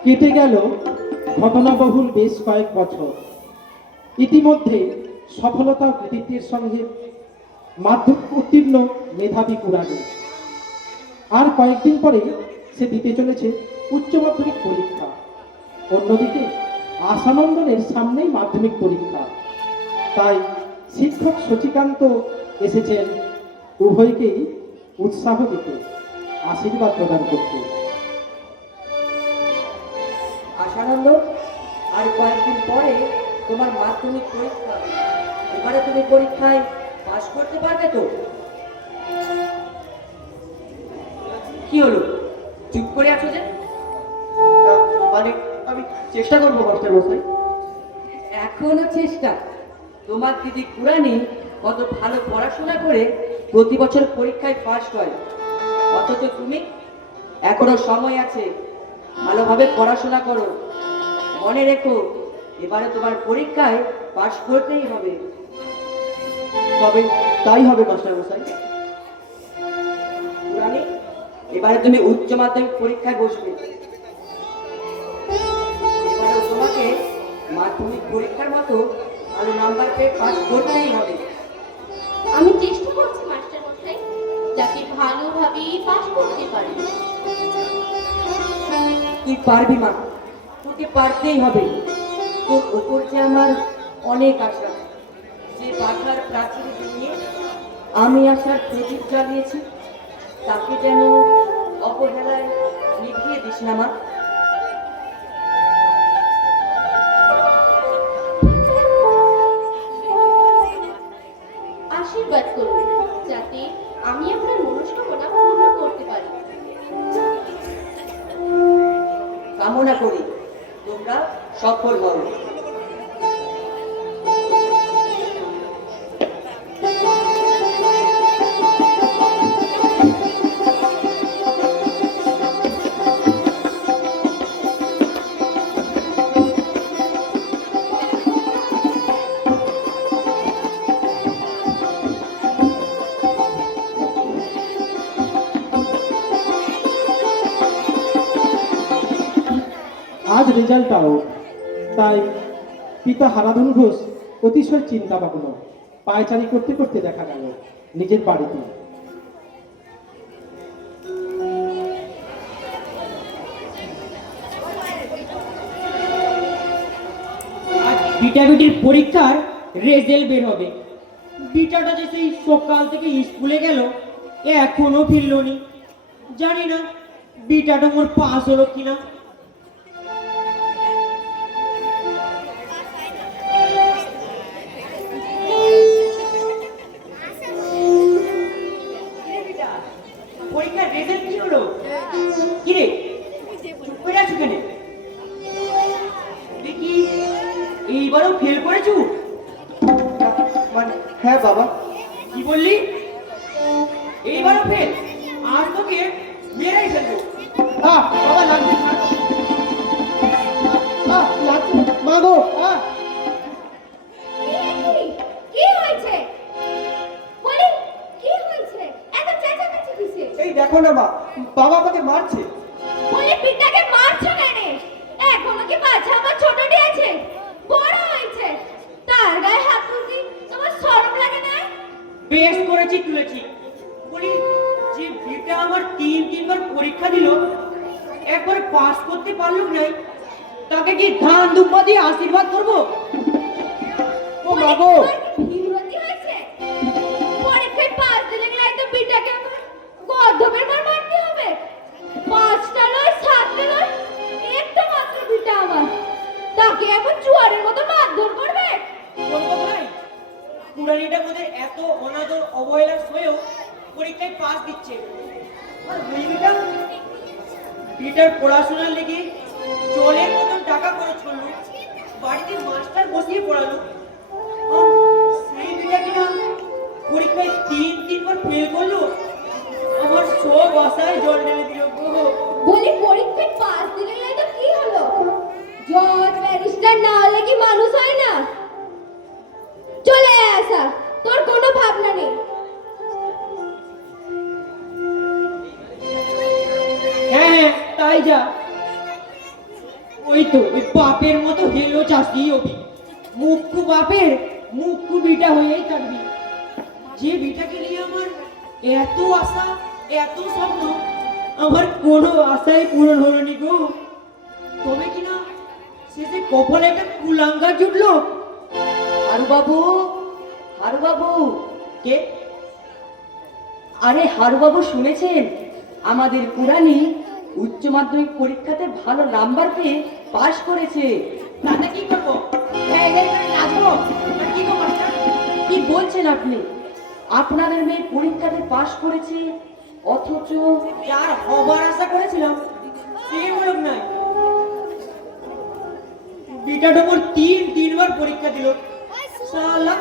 কেটে গেল ঘটনাবহুল বেশ কয়েক বছর। ইতিমধ্যে সফলতা ও কৃতিত্বের সঙ্গে মাধ্যমিক উত্তীর্ণ মেধাবী পুরাণী। আর কয়েকদিন পরে সে দিতে চলেছে উচ্চ মাধ্যমিক পরীক্ষা। অন্যদিকে আশানন্দনের সামনেই মাধ্যমিক পরীক্ষা, তাই শিক্ষক শচীকান্ত এসেছেন উভয়কেই উৎসাহ দিতে, আশীর্বাদ প্রদান করতে। আশানন্দ, আর কয়েকদিন পরে তোমার মাধ্যমিক পরীক্ষা, এবারে তুমি পরীক্ষায় পাশ করতে পারবে তো? কি হলো, চুপ করে আছো যে? মানে আমি চেষ্টা করবো মাস্টার মশাই। এখনো চেষ্টা? তোমার দিদি পুরানি কত ভালো পড়াশোনা করে প্রতি বছর পরীক্ষায় পাশ হয়, অথচ তুমি? এখনো সময় আছে, ভালোভাবে পড়াশোনা করো। মনে রেখো, এবারে তোমার পরীক্ষায় পাশ করতেই হবে। তবে তাই হবে মাস্টার মশাই। পুরানি, এবারে তুমি উচ্চ মাধ্যমিক পরীক্ষায় বসবে। এবারে তোমাকে মাধ্যমিক পরীক্ষার মতো ভালো নাম্বার পেয়ে পাশ করতেই হবে। আমি চেষ্টা করছি মাস্টার মশাই, যাতে ভালোভাবেই পাশ করতে পারি। তুই পারবি মা, তোকে পারতেই হবে। তোর ওপর যে আমার অনেক আশা। যে বাধার প্রাচীর দিয়ে আমি আশার প্রদীপ জ্বালিয়েছি, তাকে যেন অবহেলায় নিভিয়ে দিস না মা। আশীর্বাদ করুন, যাতে আমি আপনার মনস্কামনা পূর্ণ করতে পারি। কামনা করি তোমরা সফল হও। আজ রেজাল্ট আউট, তাই পিতা হারাধন ঘোষ অতিশয় চিন্তাভাবনা পায়চারি করতে করতে দেখা গেল নিজের বাড়িতে। আজ বিটাবিটির পরীক্ষার রেজাল্ট বের হবে। বিটাটা যে সেই সকাল থেকে স্কুলে গেল, এখনো ফিরল নি। জানি না বিটাটা মোর পাস হলো কিনা। পরীক্ষার রেজাল্ট কি হলো? কি রে, চুপ করে আছো কেন? রাজু? মানে হ্যাঁ বাবা। কি বললি? এইবারও ফেল? আজ তোকে মেরেই ফেলবো। বাবা লাগছে, ছাড়ো। লাগছে মা গো। কি হয়েছে বলি, কি হয়েছে? এত চেঁচামেচি কিসের? এই দেখো না মা, বাবা আমাকে মারছে। বলি পিতাকে মারছো কেন? এখনো কি বাচ্চা আমার ছোটটি আছে? বড় হয়েছে, তার গায়ে হাত তুলছি, তোমার শরম লাগে না? বেশ করেছি, তুলেছি। বলি যে বিটা আমার তিনবার পরীক্ষা দিল, একবার পাস করতে পারলো নাই, তাকে কি ধান দুব্বা দিয়ে আশীর্বাদ করবো? ও মা গো, বিরতি হয়েছে, পরীক্ষায় পাস দিলে গেলে তো পিতাকে আমার গর্ধবের মার মারতে হবে। 5টা নয় 7টা নয়, একটা মাত্র পিতা আমার, তাকে এখন জুয়ারের মতো মারধর করবে? করবো ভাই? কুড়ানিটা মধ্যে এত অনাদর অবহেলার সয়েও পরীক্ষায় পাস দিচ্ছে। আর বিটা বিটার পড়াশোনার লেগে জলের মতন টাকা খরচ করলো, বাড়িতে মাস্টার বসিয়ে পড়ালো। আর সেই বিটা কিনা পরীক্ষায় তিনবার ফেল করলো, আমার সব আশায় জল ঢেলে দিল গো। বলি পরীক্ষায় পাস দিলে গেলে তো কি হলো? জজ ব্যারিস্টার না হলে কি মানুষ হয় না? চলে আসা, তোর কোনো ভাবনা নেই। হ্যাঁ তাই যা। ওই তো ওই বাপের মতো হেলো চাষি অবি, মুখ্য বাপের মুখ্য বিটা হয়েই থাকবি। যে বিটাকে নিয়ে আমার এত আশা, এত স্বপ্ন, আমার কোনো আশাই পূরণ হলো নি গো। তবে কিনা শেষে কপালে একটা কুলাঙ্গার জুটলো। হারু বাবু, হারু বাবু, কে? আরে হারু বাবু, শুনেছেন আমাদের কুড়ানি উচ্চ মাধ্যমিক পরীক্ষাতে ভালো নাম্বার পেয়ে পাশ করেছে। তাতে কি করবো? এই এই করে নাচবো? না কি গো মাস্টার? কি বলছেন আপনি? আপনাদের মেয়ে পরীক্ষাতে পাশ করেছে, অথচ যার হবার আশা করেছিলাম সে মূলক নাই। বিটাটা মোর তিনবার পরীক্ষা দিল, শালা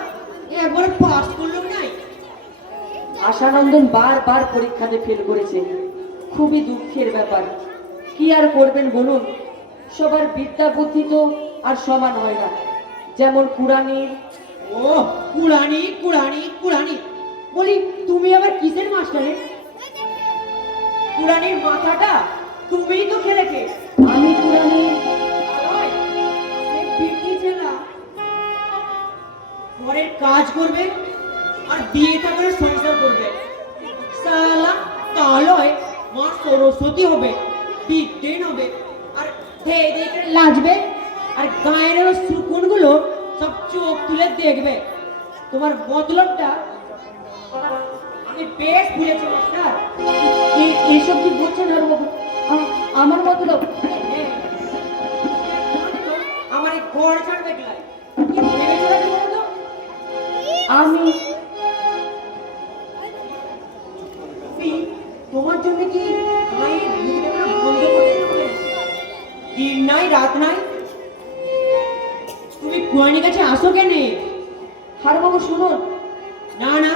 একবার পাস করলো নাই। আশানন্দন বারবার পরীক্ষাতে ফেল করেছে। খুবই দুঃখের ব্যাপার। কি আর করবেন বলুন, সবার বিদ্যা বুদ্ধি তো আর সমান হয় না। যেমন কুড়ানির। ও কুড়ানি কুড়ানি কুড়ানি, বলি তুমি আবার কিসের মাস্টারে? কুড়ানির মাথাটা তুমিই তো খেলেছে। আমি কুড়ানির। ঘরের কাজ করবে আর বিয়ে থাকলে সংসার করবে, শালা তাহলে মা সরস্বতী হবে, বিদ্যেন হবে, আর ধেয়ে ধেয়ে করে লাজবে, আর গায়ের সুকুন গুলো সব চোখ তুলে দেখবে। তোমার মতলবটা আমি বেশ বুঝেছি মাস্টার। এসব কি বলছেন হারু বাবু? আমার মতলব? আমার এই ঘর ছাড়বে গেলাই কি ভেবেছো নাকি বলো তো? আমি তোমার জন্য কি মায়ের দুধটা বন্ধ করতে হবে? দিন নাই রাত নাই, তুমি কুয়ানির কাছে আসো কেন? হারু বাবু শুনুন। না না,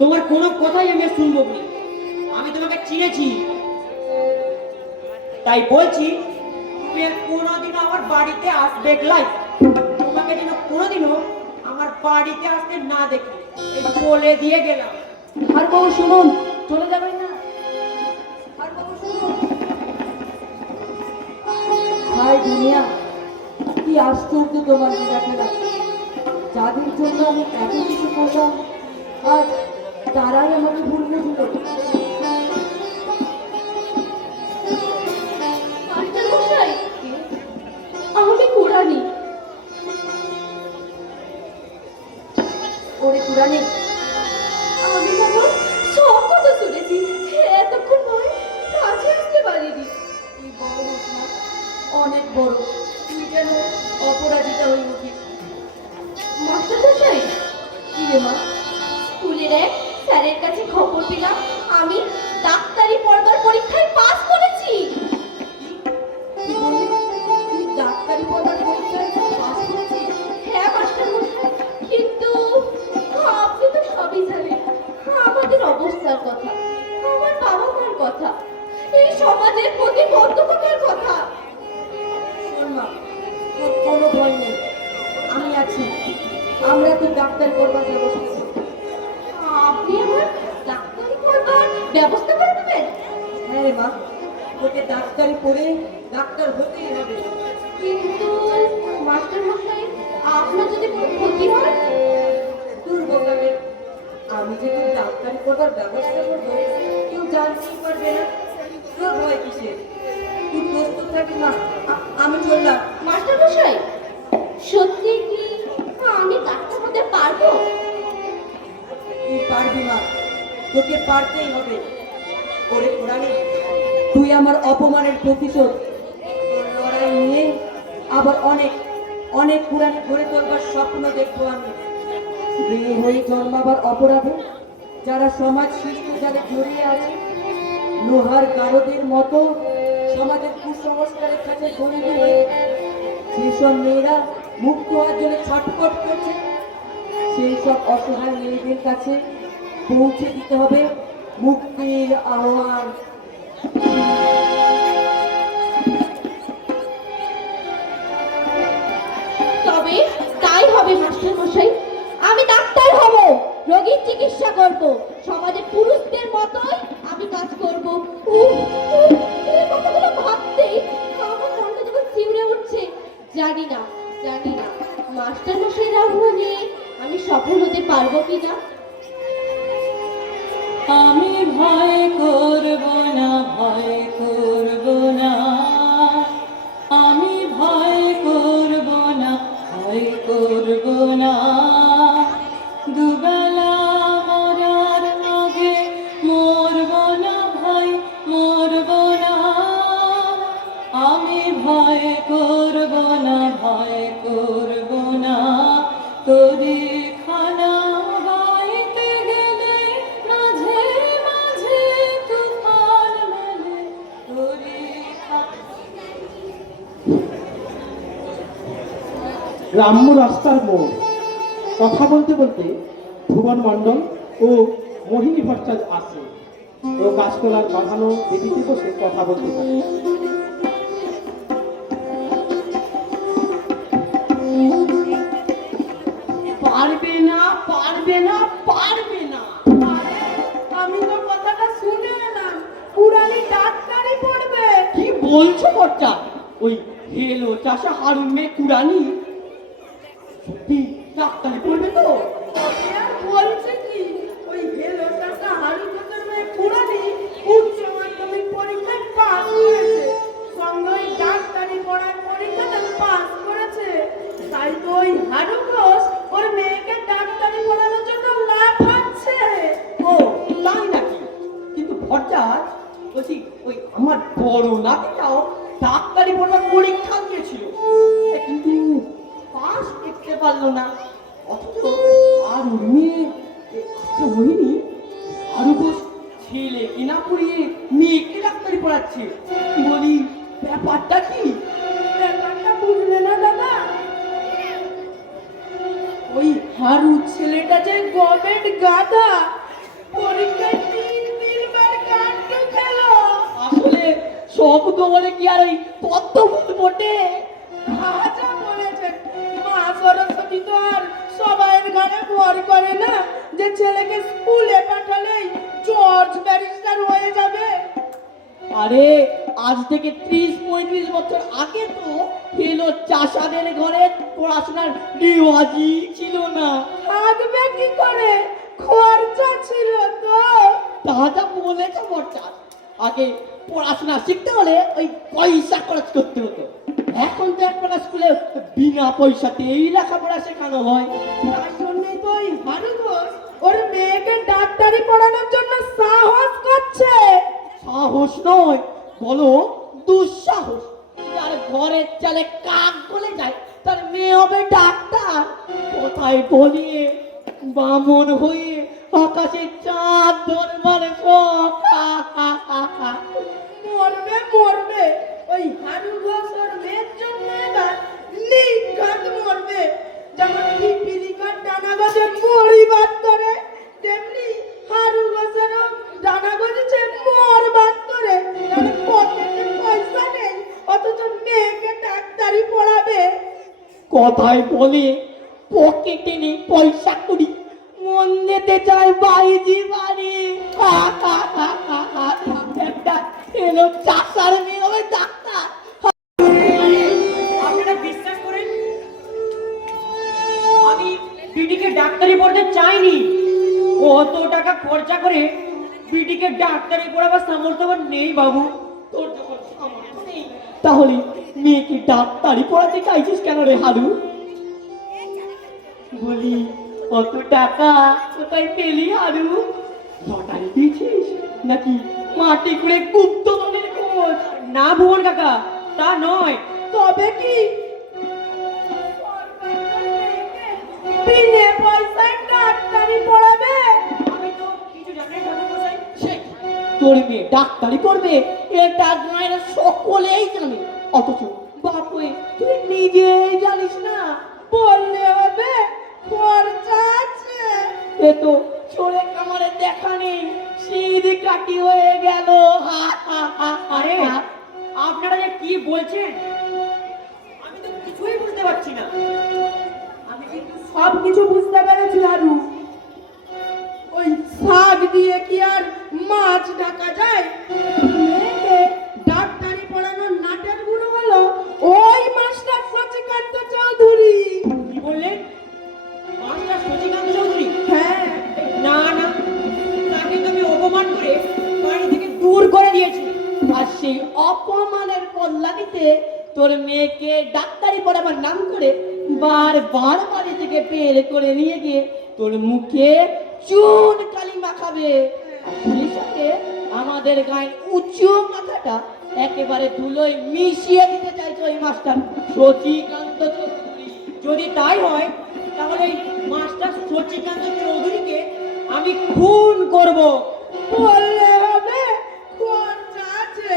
তোমার কোনো কথাই আমি আর শুনবো না। আমি তোমাকে চিনেছি, তাই বলছি তুমি আর কোনোদিনও আমার বাড়িতে আসবে গেলাই। তোমাকে যেন কোনোদিনও আমার বাড়িতে আসতে না দেখি, এই বলে দিয়ে গেলাম। হারু বাবু শুনুন, চলে যাবেন না। হারু বাবু শুনুন। হাই দুনিয়া, কি আশ্চর্য তোমার লীলাখেলা। যাদের জন্য আমি এত কিছু করলাম, আজ তারাই আমাকে ভুল বুঝলো। মাস্টারমশাই, আমি কুড়ানি। ওরে কুড়ানি, আমি বাবার সব কথা শুনেছি, এতক্ষণ ভয় কাছে আসতে পারিনি। তুই বড় হোস না, অনেক বড়। তুই যেন অপরাজিতা হয়ে উঠিস। মাস্টারমশাই, কি রে মা? স্কুলের এক স্যারের কাছে খবর পেলাম আমি ডাক্তারি পড়বার পরীক্ষায় পাস করেছি। কি বললি? তুই ডাক্তারি পড়ার পরীক্ষায় পাস করেছিস? হ্যাঁ মাস্টারমশাই, ডাক্তারি পড়ে ডাক্তার হতেই হবে। কিন্তু মাস্টার মশাই, আপনার যদি কোনো ক্ষতি হয়? দুর্গতাকে আমি যে তোর ডাক্তারি পড়ার ব্যবস্থা করবো কেউ জানতেই পারবে না। তোর ভয় কিসের? তুই প্রস্তুত থাকিস না, আমি চললাম। মাস্টার মশাই, সত্যি কি আমি ডাক্তার হতে পারবো? তুই পারবি না, তোকে পারতেই হবে। ওরে কোরআনে, তুই আমার অপমানের প্রতিশোধ তোর লড়াই নিয়ে আবার অনেক অনেক কোরআনে গড়ে তোলবার স্বপ্ন দেখবো আমি। মেয়ে হয়ে জন্মাবার অপরাধে যারা সমাজ সৃষ্টি যারা জড়িয়ে আছে, লোহার গারদের মতো সমাজের কুসংস্কারের কাছে জড়িয়ে হয়ে যেসব মেয়েরা মুক্ত হওয়ার জন্য ছটফট করছে, সেই সব অসহায় মেয়েদের কাছে পৌঁছে দিতে হবে মুক্তির আহ্বান। তবে তাই হবে মাস্টার মশাই, আমি ডাক্তার হব, রোগীর চিকিৎসা করব, সমাজে পুরুষদের মতোই আমি কাজ করব। এই কথাগুলো ভাবতেই আমার মনটা যখন শিউরে উঠছে। জানি না মাস্টার মশাইরা নিয়ে আমি সফল হতে পারবো কিনা। আমি ভয় করব না, ভয় করব না, আমি ভয় করব না, ভয় করব না। দুবেলা মরার আগে মরব না ভাই, মরব না। আমি ভয় করব না, ভয় করব না। তোরে খানা গাইতে গেলে মাঝে মাঝে তুফান মেলে, তোরে গ্রাম্য রাস্তার মোড়। কথা বলতে বলতে ভুবন মণ্ডল ও মোহিনী ভট্টাচার্য আসে ও গাছতলার বাঁধানো বেদিতে বসে কথা বলতে থাকে। পারবে না, পারবে না, পারবে না। আরে, আমি তো কথাটা শুনে এলাম, পুরানি ডাক্তারি পড়বে। কি বলছো বর্ষা? ওই হেলো চাষা হারুন মেয়ে কুরানি সত্যি ডাক্তারি পড়বে তো? তবে আর বলছে কি, ওই হেলো টাকা হারু কথার মেয়ে পুরানি উচ্চ মাধ্যমিক পরীক্ষায় পাস করেছে, সঙ্গে ওই ডাক্তারি পড়ার পরীক্ষাতে পাস করেছে। তাই তো ওই হারু ঘোষ ওর মেয়েকে ডাক্তারি পড়ানোর জন্য লাফাচ্ছে। ও তাই নাকি? কিন্তু ভট্টাচ বলছি, ওই আমার বড় নাতিটাও ডাক্তারি পড়ার পরীক্ষা দিয়েছিল, কিন্তু পাস করতে পারলো না। অথচ আর মেয়ে মোহিনী আরো ঘোষ ছেলে কিনা পড়িয়ে মেয়েকে ডাক্তারি পড়াচ্ছে। বলি ব্যাপারটা কি? ব্যাপারটা বুঝলে না দাদা? ওই হারু ছেলেটা যে গবেট গাধা, পরীক্ষায় 3 বার কাণ্ড খেলো। আসলে শব্দ বলে কি আর ওই পদ্ম ফুল ফোটে? আজা বলেছেন, মা সরস্বতী তো আর সবাইয়ের ঘরে ভর করে না যে ছেলেকে স্কুলে পাঠালেই জর্জ ব্যারিস্টার হয়ে যাবে। আরে আজ থেকে 30-35 বছর আগে তো হেলো চাষাদের ঘরে পড়াশোনার রিওয়াজই ছিল না। থাকবে কি করে, খরচা ছিল তো। তাজা বলেছে বর্ষা, আগে পড়াশোনা শিখতে হলে ওই পয়সা খরচ করতে হতো। এখন তো একটা স্কুলে বিনা পয়সাতেই লেখাপড়া শেখানো হয়। তার জন্যই তো ওই হারু ঘোষ ওর মেয়েকে ডাক্তারি পড়ানোর জন্য সাহস করছে। সাহস নয়, বলো দুঃসাহস। যার ঘরের চালে কাক বলে যায় তার মেয়ে হবে ডাক্তার। কোথায় বলিয়ে বামন হয়ে আকাশে চাঁদ ধরবার শখ। মরবে মরবে, ওই হারু ঘোষ ওর মেয়ের জন্য এবার নিঘাত মরবে। যেমন পিপিলিকার ডানা গজে মরিবাদ করে, তেমনি হারু ঘোষেরও ডানা গজেছে মরবাদ করে। তাহলে পকেটে পয়সা নেই, অথচ মেয়েকে ডাক্তারি পড়াবে। কথায় বলে পকেটে নেই পয়সা করি, মন দিতে চায় বাইজি বাড়ি। একটা এলো চাষার মেয়ে হবে টাকা খরচা করে বিটিকে ডাক্তারি পড়াবার সামর্থ্য আমার নেই বাবু। তোর যখন সামর্থ্য নেই, তাহলে মেয়েকে ডাক্তারি পড়াতে চাইছিস কেন রে হারু? বলি, অত টাকা কোথায় পেলি হারু? লটারি দিয়েছিস নাকি মাটি করে গুপ্তধনের খোঁজ? না ভুবন কাকা, তা নয়। তবে কি বিনে পয়সায় ডাক্তারি পড়াবে? আমি তো কিছু জানি না ঠাকুরমশাই। সে তোর মেয়ে ডাক্তারি করবে এটা গায়ের সকলেই জানে, অথচ বাপ হয়ে তুই নিজেই জানিস না। বললে হবে, খরচা আছে। এ তো চোরে কামারে দেখা নেই, সিঁড়ি কাটি হয়ে গেল। আরে আপনারা যে কি বলছেন আমি তো কিছুই বুঝতে পারছি না। আমি কিন্তু সব কিছু বুঝতে পেরেছি হারু। ওই শাক দিয়ে কি আর মাছ ঢাকা যায়? মেয়েকে ডাক্তারি পড়ানোর নাটের গুরু হলো ওই মাস্টার সচিকান্ত চৌধুরী। কি বললেন? মাস্টার সচিকান্ত চৌধুরী? হ্যাঁ, না না, তাকে তো আমি অপমান করে বাড়ি থেকে দূর করে দিয়েছি। আর সেই অপমানের কল্যাণীতে তোর মেয়েকে ডাক্তারি পড়াবার নাম করে বারবার বাড়ি থেকে বের করে নিয়ে গিয়ে তোর মুখে চুন কালি মাখাবে। আর সেই সাথে আমাদের গায়ে উঁচু মাথাটা একেবারে ধুলোয় মিশিয়ে দিতে চাইছে ওই মাস্টার সচিকান্ত চৌধুরী। যদি তাই হয় তাহলে এই মাস্টার সচিকান্ত চৌধুরীকে আমি খুন করব। বললে হবে, খরচা আছে।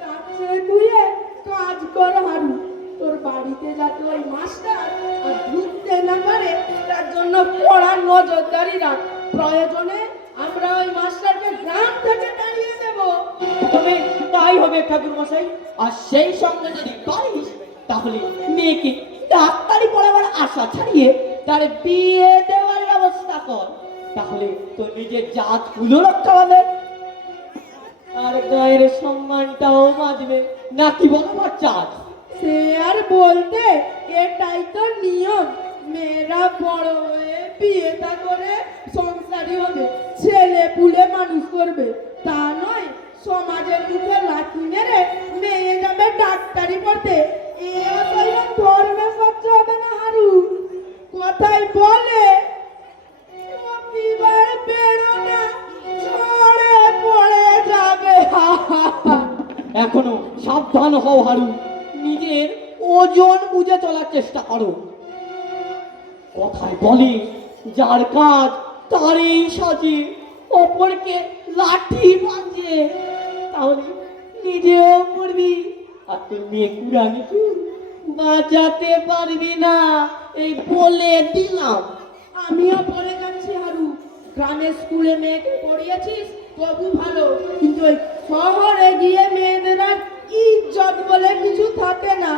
তার চেয়ে তুই এক কাজ কর হারু, তোর বাড়িতে যাতে ওই মাস্টার আর ঢুকতে না পারে তার জন্য পড়ার নজরদারি রাখ। প্রয়োজনে আমরা ওই মাস্টারকে গ্রাম থেকে তাড়িয়ে দেবো। তবে তাই হবে ঠাকুরমশাই। আর সেই সঙ্গে যদি পারিস তাহলে মেয়েকে ডাক্তারি পড়াবার আশা ছাড়িয়ে তার বিয়ে দেওয়ার ব্যবস্থা কর, তাহলে তোর নিজের জাতগুলো রক্ষা পাবে আর গায়ের সম্মানটাও বাঁচবে। নাকি বলো বাচ্চার? সে আর বলতে, এটাই তো নিয়ম। মেয়েরা বড় হয়ে বিয়েটা করে সংসারী হবে, ছেলে পুলে মানুষ করবে। তা নয় সমাজের মুখে লাঠি মেরে মেয়ে যাবে ডাক্তারি পড়তে। এ আশায় ধর্মে সহ্য হবে না হারু। কথাই বলে, রবিবার বেরো না, ঝড়ে পড়ে যাবে। এখনো সাবধান হও হারু, নিজের ওজন বুঝে চলার চেষ্টা করো। কথায় বলে, যার কাজ তারই সাজে, অপরকে লাঠি বাজে। তাহলে নিজেও পড়বি আর তুই মেয়ে কুড়ানিকে বাঁচাতে পারবি না, এই বলে দিলাম। আমিও পড়ে যাচ্ছি হারু। গ্রামের স্কুলে মেয়েকে পড়িয়েছিস তবু ভালো, কিন্তু ওই শহরে গিয়ে মেয়েদের আর ইজ্জত বলে কিছু থাকে না।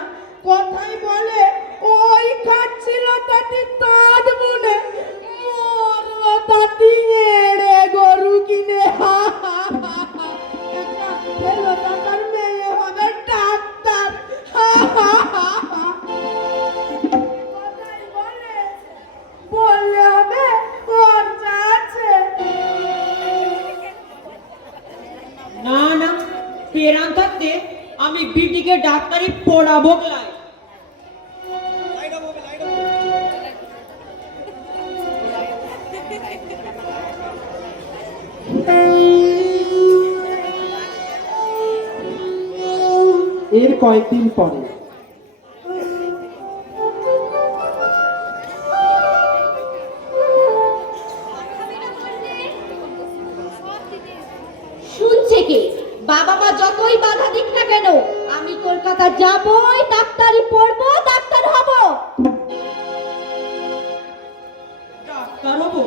কথাই বলে, ওই খাচ্ছিল তাতে তাঁত বুনে, মরলো তাতে এড়ে গরু কিনে। একটা ফেলো টাকার মেয়ে হবে ডাক্তার। কথাই বলে, বললে হবে, খরচা আছে। না না, পেরান থাকতে আমি বিটিকে ডাক্তারি পড়াবো ক্লাই। এর কয়েকদিন পরে শুনছে কে? বাবা মা যতই বাধা দিক না কেন, আমি কলকাতা যাবই, ডাক্তারি পড়বো, ডাক্তার হব। ডাক্তার হবো?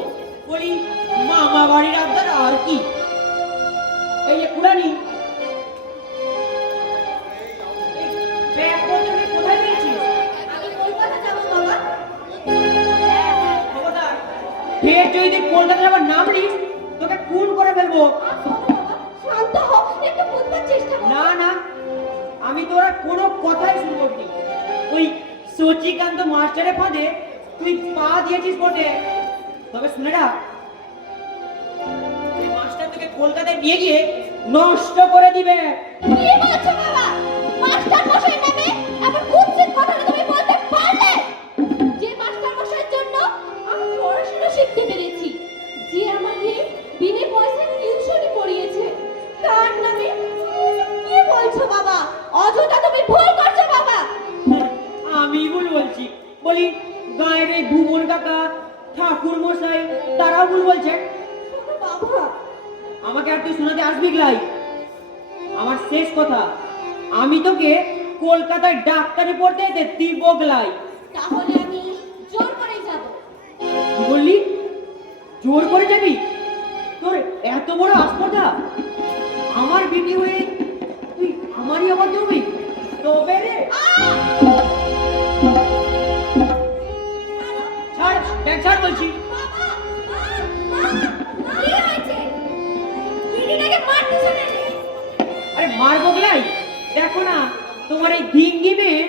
বলি মামা বাড়ির আবদার আর কি? এই যে কুড়ানি, ব্যাগ পত্র নিয়ে কোথায় পেয়েছিস? আমি কলকাতা যাবো বাবা। খবরদার, ফের যদি তুই কলকাতা যাবার নাম নিস তোকে খুন করে ফেলবো। শান্ত হ, একটু বুঝবার চেষ্টা কর। না না, আমি তোরা কোনো কথাই শুনবো নি। ওই সচিকান্ত মাস্টারের ফাঁদে তুই পা দিয়েছিস বটে, তবে শুনে রাখ, কলকাতায় নিয়ে গিয়ে নষ্ট করে দিবে। কি বলছো বাবা? মাস্টার মশাই নামে এমন কুৎসিত কথা তুমি বলতে পারলে? যে মাস্টার মশাইয়ের জন্য আমি পড়াশোনা শিখতে পেরেছি, যে আমাকে বিনে পয়সায় টিউশনি পড়িয়েছে, তার নামে কি বলছো বাবা? অযথা তুমি ভুল করছো বাবা। আমি ভুল বলছি? বলি গায়ের এই ভুবন কাকা, ঠাকুর মশাই, তারাও ভুল বলছে? শোনো বাবা, আমাকে আর তুই শোনাতে আসবি লাই? আমার শেষ কথা, আমি তোকে কলকাতায় ডাক্তারি পড়তে যেতে দিব গলাই। তাহলে আমি জোর করে যাব। কি বললি? জোর করে যাবি? তোর এত বড় আস্পর্ধা? আমার বিটি হয়ে তুই আমারই আবার জমি? তবে রে ছাড়, দেখ ছাড় বলছি। বাবা, মা, কি হয়েছে? দিদিটাকে মারতেছো না? আরে মারবো গলাই? দেখো না তোমার এই ভিঙ্গি মেয়ে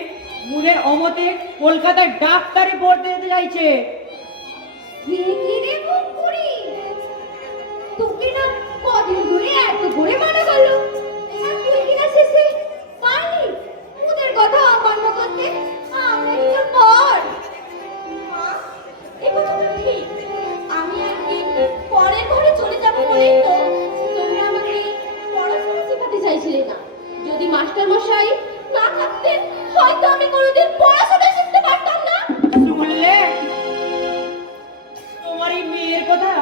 মুদের অমতে কলকাতায় ডাক্তারি পড়তে যেতে চাইছে। রে মুকুরি, তোকে না কদিন ধরে এত করে মানা করলো, আর তুই কিনা শেষে পারলি ওদের কথা অমান্য করতে? আমরা কি তোর পর? মা, এ কথা তো ঠিক। আমি একদিন পরের ঘরে চলে যাবো বলেই তো তুমি আমাকে পড়াশোনা শেখাতে চাইছিলে না। যদি মাস্টার মশাই না থাকতেন হয়তো আমি কোনোদিন পড়াশোনা শিখতে পারতাম না। শুনলে তোমার এই মেয়ের কথা?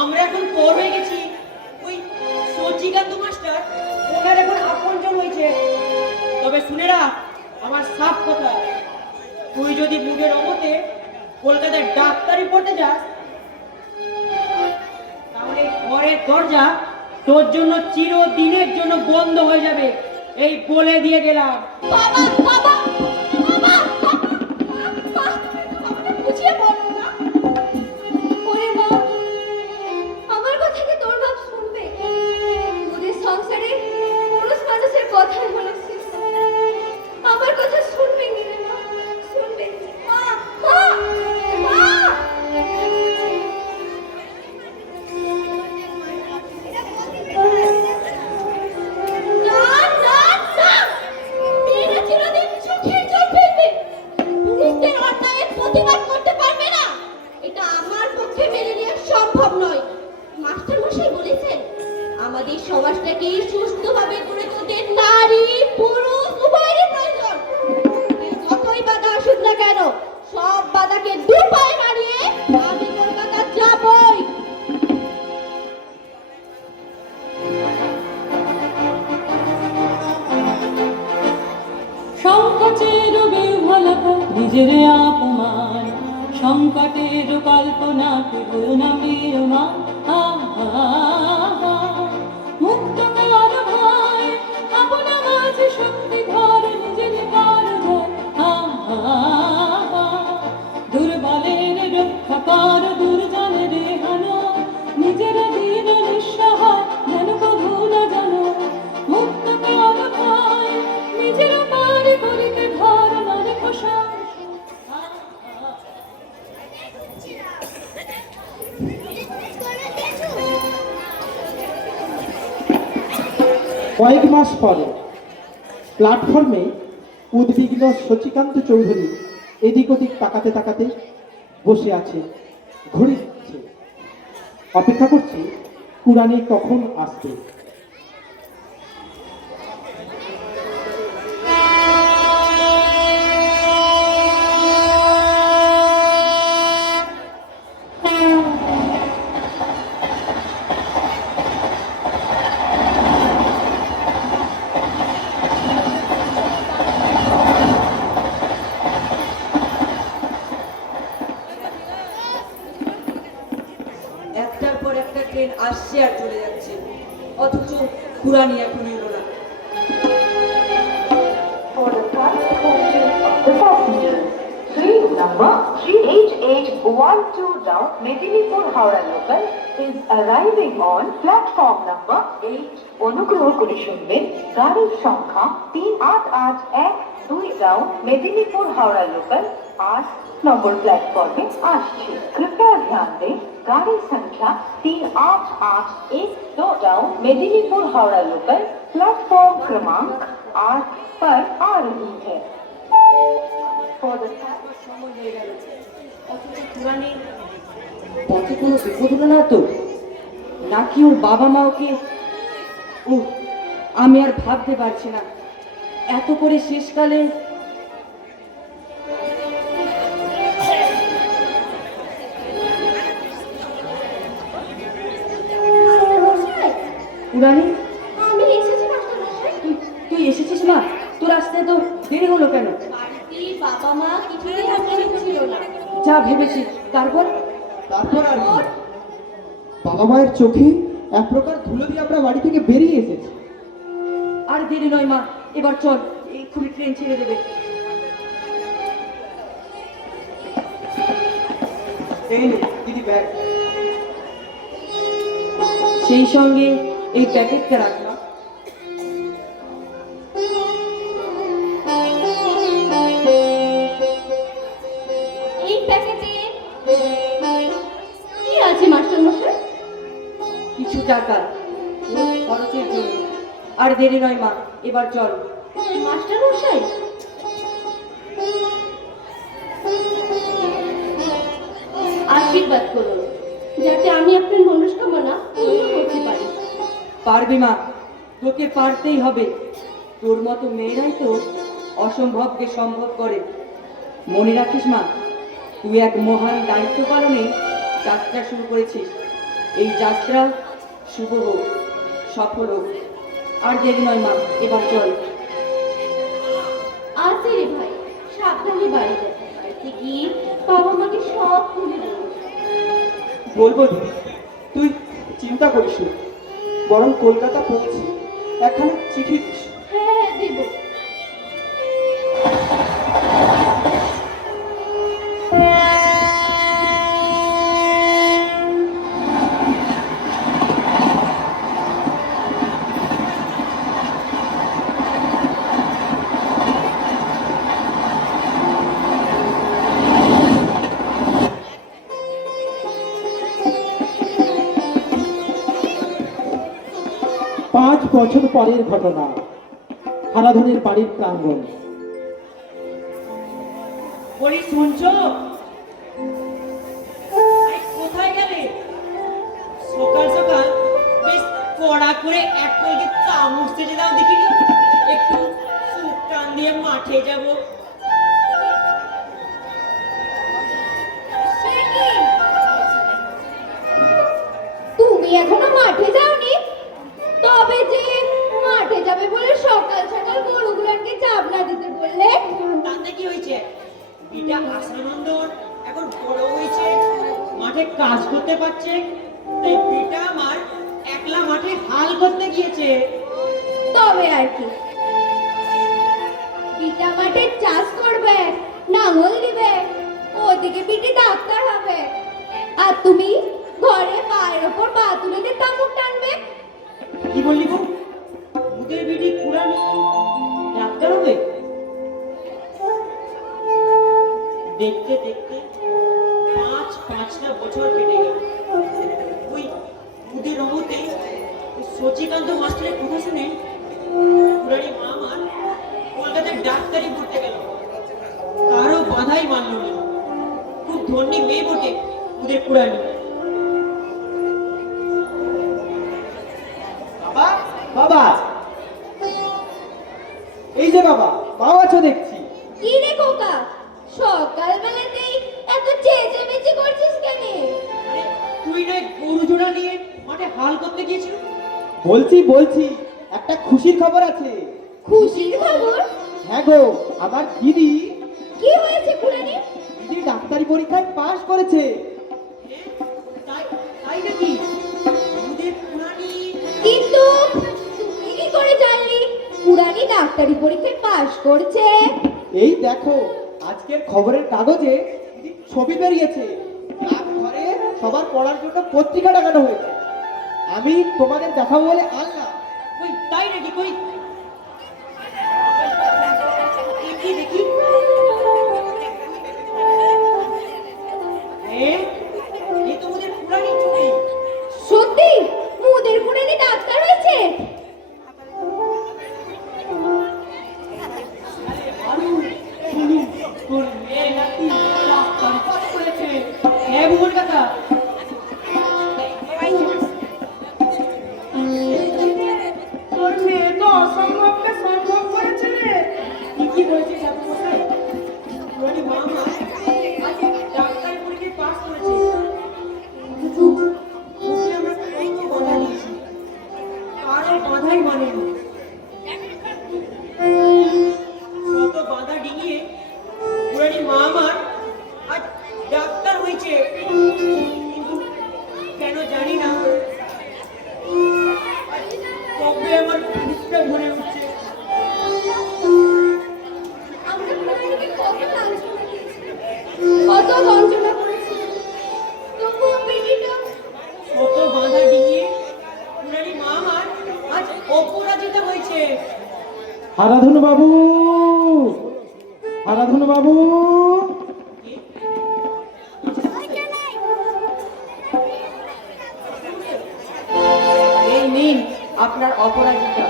আমরা এখন পর হয়ে গেছি। ওই সচিকান্ত মাস্টার ওনার এখন আপনজন হয়েছে। তবে শুনে রাখ আমার সাফ কথা, তুই যদি মুখের অমতে কলকাতায় ডাক্তারি পড়তে যাস, তাহলে ঘরের দরজা তোর জন্য চিরদিনের জন্য বন্ধ হয়ে যাবে, এই বলে দিয়ে গেলাম। বাবা, বাবা, বাবা, বাবা, বাবা, বুঝিয়ে বলো না। ওরে মা, আমার কথা কি তোর বাপ শুনবে? ওদের সংসারে পুরুষ মানুষের কথাই হলো শেষ। আমার কথা শুনবে কি রে মা? শুনবে? মা, মা, মা। না, না, না। মেয়েরা চিরদিন চোখের জল ফেলবে। পুরুষদের অন্যায়ের প্রতিবাদ করতে পারবে না। এটা আমার পক্ষে মেনে নেওয়া সম্ভব নয়। মাস্টার মশাই বলেছেন, আমাদের সমাজটাকে সুস্থভাবে গড়ে তুলতে নারী পুরুষ উভয়েরই প্রয়োজন। যতই বাধা আসুক না কেন, সব বাধাকে দু পায়ে মারিয়ে আমি কলকাতা যাবই। সংকটের বিহ্বল নিজের আপমান, সংকটের কল্পনা কেবল নামের মান। মুক্ত কর ভয়, আপনা মাঝে শক্তি ধর, নিজের কর জয়। দুর্বলের রক্ষা কর, দুর্জনের হানো, নিজের দীন নিঃসহায় যেন কভু না জানো। মুক্ত কর ভয়, নিজের পার করিতে ধর, নরে খোসা। কয়েক মাস পরে প্ল্যাটফর্মে উদ্বিগ্ন সচিকান্ত চৌধুরী এদিক ওদিক তাকাতে তাকাতে বসে আছে, ঘড়ি দিচ্ছে, অপেক্ষা করছে কুরানি কখন আসবে। একটার পর একটা ট্রেন আসছে আর চলে যাচ্ছে, অথচ কুরানি এখন এলো না। For the flight of the passenger, train number 388 12 down Medinipur Howrah local is arriving on platform number 8. অনুগ্রহ করে শুনবেন গাড়ির সংখ্যা 3881 ডাউন মেদিনীপুর হাওড়া লোকাল 8 নম্বর প্ল্যাটফর্মে আসছে। कृपया ध्यान दें गाड़ी संख्या 3881 down Medinipur Howrah local platform क्रमांक 8 पर आ रही है। For the সময় হয়ে গেল অথচ পুরানি পথে কোনো বিপদ হলো না তো, নাকি ওর বাবা মা ওকে আমি আর ভাবতে পারছি না। এত করে শেষকালে পুরানি আমি এসেছি মাস্টারমশাই। তুই এসেছিস না? তোর আসতে তো দেরি হলো কেন? বাড়িতে বাবা মা কিছুতেই আসতে ছিল না। যা ভেবেছি। তারপর তারপর আর কি? বাবা মায়ের চোখে এক প্রকার ধুলো দিয়ে আমরা বাড়ি থেকে বেরিয়ে এসেছি। আর দেরি নয় মা, এবার চল, এক্ষুনি ট্রেন ছেড়ে দেবে। এই নে দিদি ব্যাগ। সেই সঙ্গে এই প্যাকেটটা রাখলাম। এই প্যাকেটে কি আছে মাস্টারমশাই? কিছু টাকা খরচের জন্য। আর দেরি নয় মা, এবার চল। মাস্টারমশাই, আশীর্বাদ করুন যাতে আমি আপনার মনস্কামনা পূর্ণ করতে পারি। পারবি মা, তোকে পারতেই হবে। তোর মতো মেয়েরাই তো অসম্ভবকে সম্ভব করে। মনে রাখিস মা, তুই এক মহান দায়িত্ব পালনে যাত্রা শুরু করেছিস। এই যাত্রা শুভ হোক, সফল হোক। আর দেরি নয় মা, এবার চল। আছে রে ভাই, সাবধানে বাড়ি যাবে। বাড়িতে গিয়ে বাবা মাকে সব খুলে দেবো। বলবো দিদি, তুই চিন্তা করিস না, বরং কলকাতা পৌঁছে একখানা চিঠি দিস। হ্যাঁ দেব। পাঁচ বছর পরের ঘটনা, হারাধনের বাড়ির প্রাঙ্গণ। বলি শুনছো? আরে কোথায় গেলে? সকাল সকাল বেশ কড়া করে এক কলকে চামচ চেটে দাও দেখিনি। একটু সুপ টান দিয়ে মাঠে যাব। তুমি এখনো মাঠে যাওনি? তবে যে মাঠে যাবে বলে সকাল সকাল গরুগুলোকে চাপ না দিতে বললে? তাতে কি হয়েছে? বিটা আশানন্দন এখন বড় হয়েছে, মাঠে কাজ করতে পারছে, তাই বিটা আমার একলা মাঠে হাল করতে গিয়েছে। তবে আর কি, বিটা মাঠে চাষ করবে, নাঙল দিবে, ওদিকে বিটি ডাক্তার হবে, আর তুমি ঘরে পায়ের ওপর পা তুলে দিয়ে তামুক টানবে। কি বললি গো? মুখের বিটি পুরানো ডাক্তার হবে? দেখতে দেখতে পাঁচটা বছর কেটে গেল। ওই মুদের রমতে সচিকান্ত মাস্টারের কথা শুনে পুরানি মা আমার কলকাতায় ডাক্তারি পড়তে গেল। কারো বাধাই মানল না। খুব ধনী মেয়ে বটে মুদের পুরানি। বাবা, বাবা, এই যে বাবা, মাও আছো দেখছি। কি রে খোকা, সকালবেলাতেই এত চেঁচেমেচি করছিস কেন? আরে তুই নয় গরু জোড়া নিয়ে মাঠে হাল করতে গিয়েছিল? বলছি, একটা খুশির খবর আছে। খুশির খবর? হ্যাঁ গো, আমার দিদি কি হয়েছে পুরানি? দিদি ডাক্তারি পরীক্ষায় পাশ করেছে। তাই নাকি? মুদের পুরানি কিন্তু তুই কি করে জানলি পুরানি ডাক্তারি পরীক্ষায় পাশ করছে? এই দেখো, আজকের খবরের কাগজে দিদির ছবি বেরিয়েছে। সবার পড়ার জন্য পত্রিকা লাগানো হয়েছে। আমি তোমাদের দেখাবো বলে আনলাম। কই তাই নাকি? কই দেখি দেখি। এই তো ওদের পুরানি ছবি। সত্যি মোদের পুরানি ডাক্তার হয়েছে? তোর মেয়ে নাকি ডাক্তারি পাস করেছে। হ্যাঁ ভূগোল কাকা। তোর মেয়ে তো অসম্ভবকে সম্ভব করেছে রে। কি বলছিস আপনি মশাই? পুরানি মামা আজ ডাক্তারি পরীক্ষায় পাস করেছে। ওকে আমরা কত বাধা দিয়েছি, কারো বাধাই মানেনি। কত বাধা ডিঙিয়ে পুরানি মামার আজ ডাক্তার হয়েছে, কিন্তু কেন জানি না তবে আমার বুকটা ভরে উঠছে। আমরা পুরানিকে কত লাঞ্ছনা দিয়েছি, কত বঞ্চনা করেছি, তবুও বেটিটা কত বাধা ডিঙিয়ে পুরানি মামার আজ অপরাজিতা হয়েছে। হারাধন বাবু, হারাধন বাবু, এই নিন আপনার অপরাজিতা।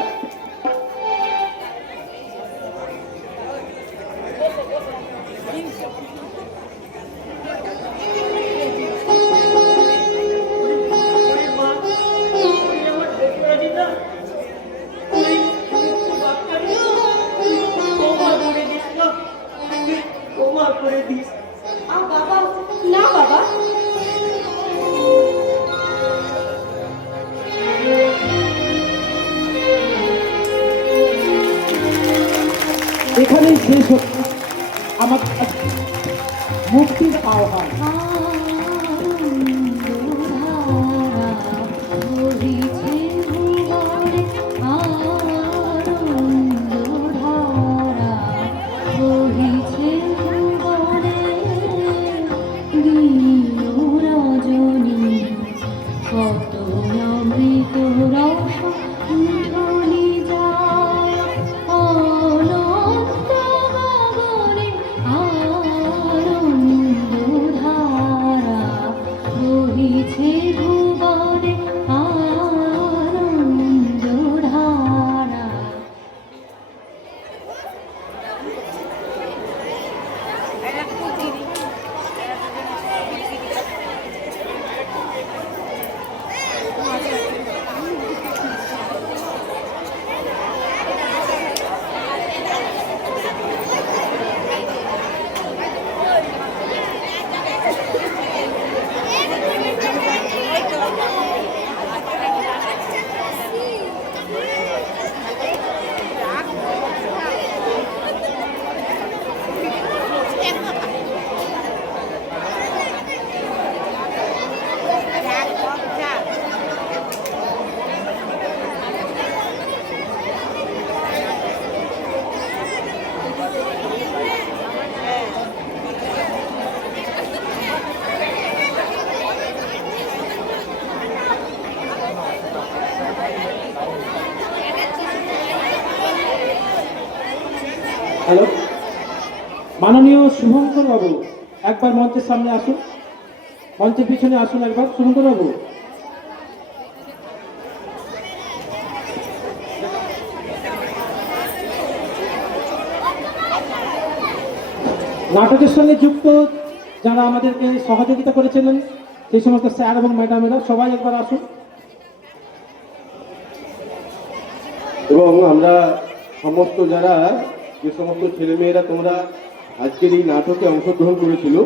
বাবা, না বাবা, এখানেই শেষ হচ্ছে আমার মুক্তির আহ্বান। কত অমৃত রস ঢলি যায় অনন্ত গগনে আনন্দধারা বহিছে ভুবনে আনন্দধারা। হ্যালো, মাননীয় শুভঙ্কর বাবু, একবার মঞ্চের সামনে আসুন, মঞ্চের পিছনে আসুন একবার। শুভঙ্কর বাবু, নাটকের সঙ্গে যুক্ত যারা আমাদেরকে সহযোগিতা করেছিলেন সেই সমস্ত স্যার এবং ম্যাডামেরা সবাই একবার আসুন। এবং আমরা সমস্ত যারা যে সমস্ত ছেলেমেয়েরা তোমরা আজকের এই নাটকে অংশগ্রহণ করেছিল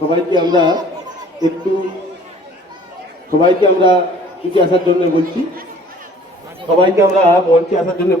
সবাইকে আমরা কিছু আসার জন্য বলছি। সবাইকে আমরা মঞ্চে আসার জন্য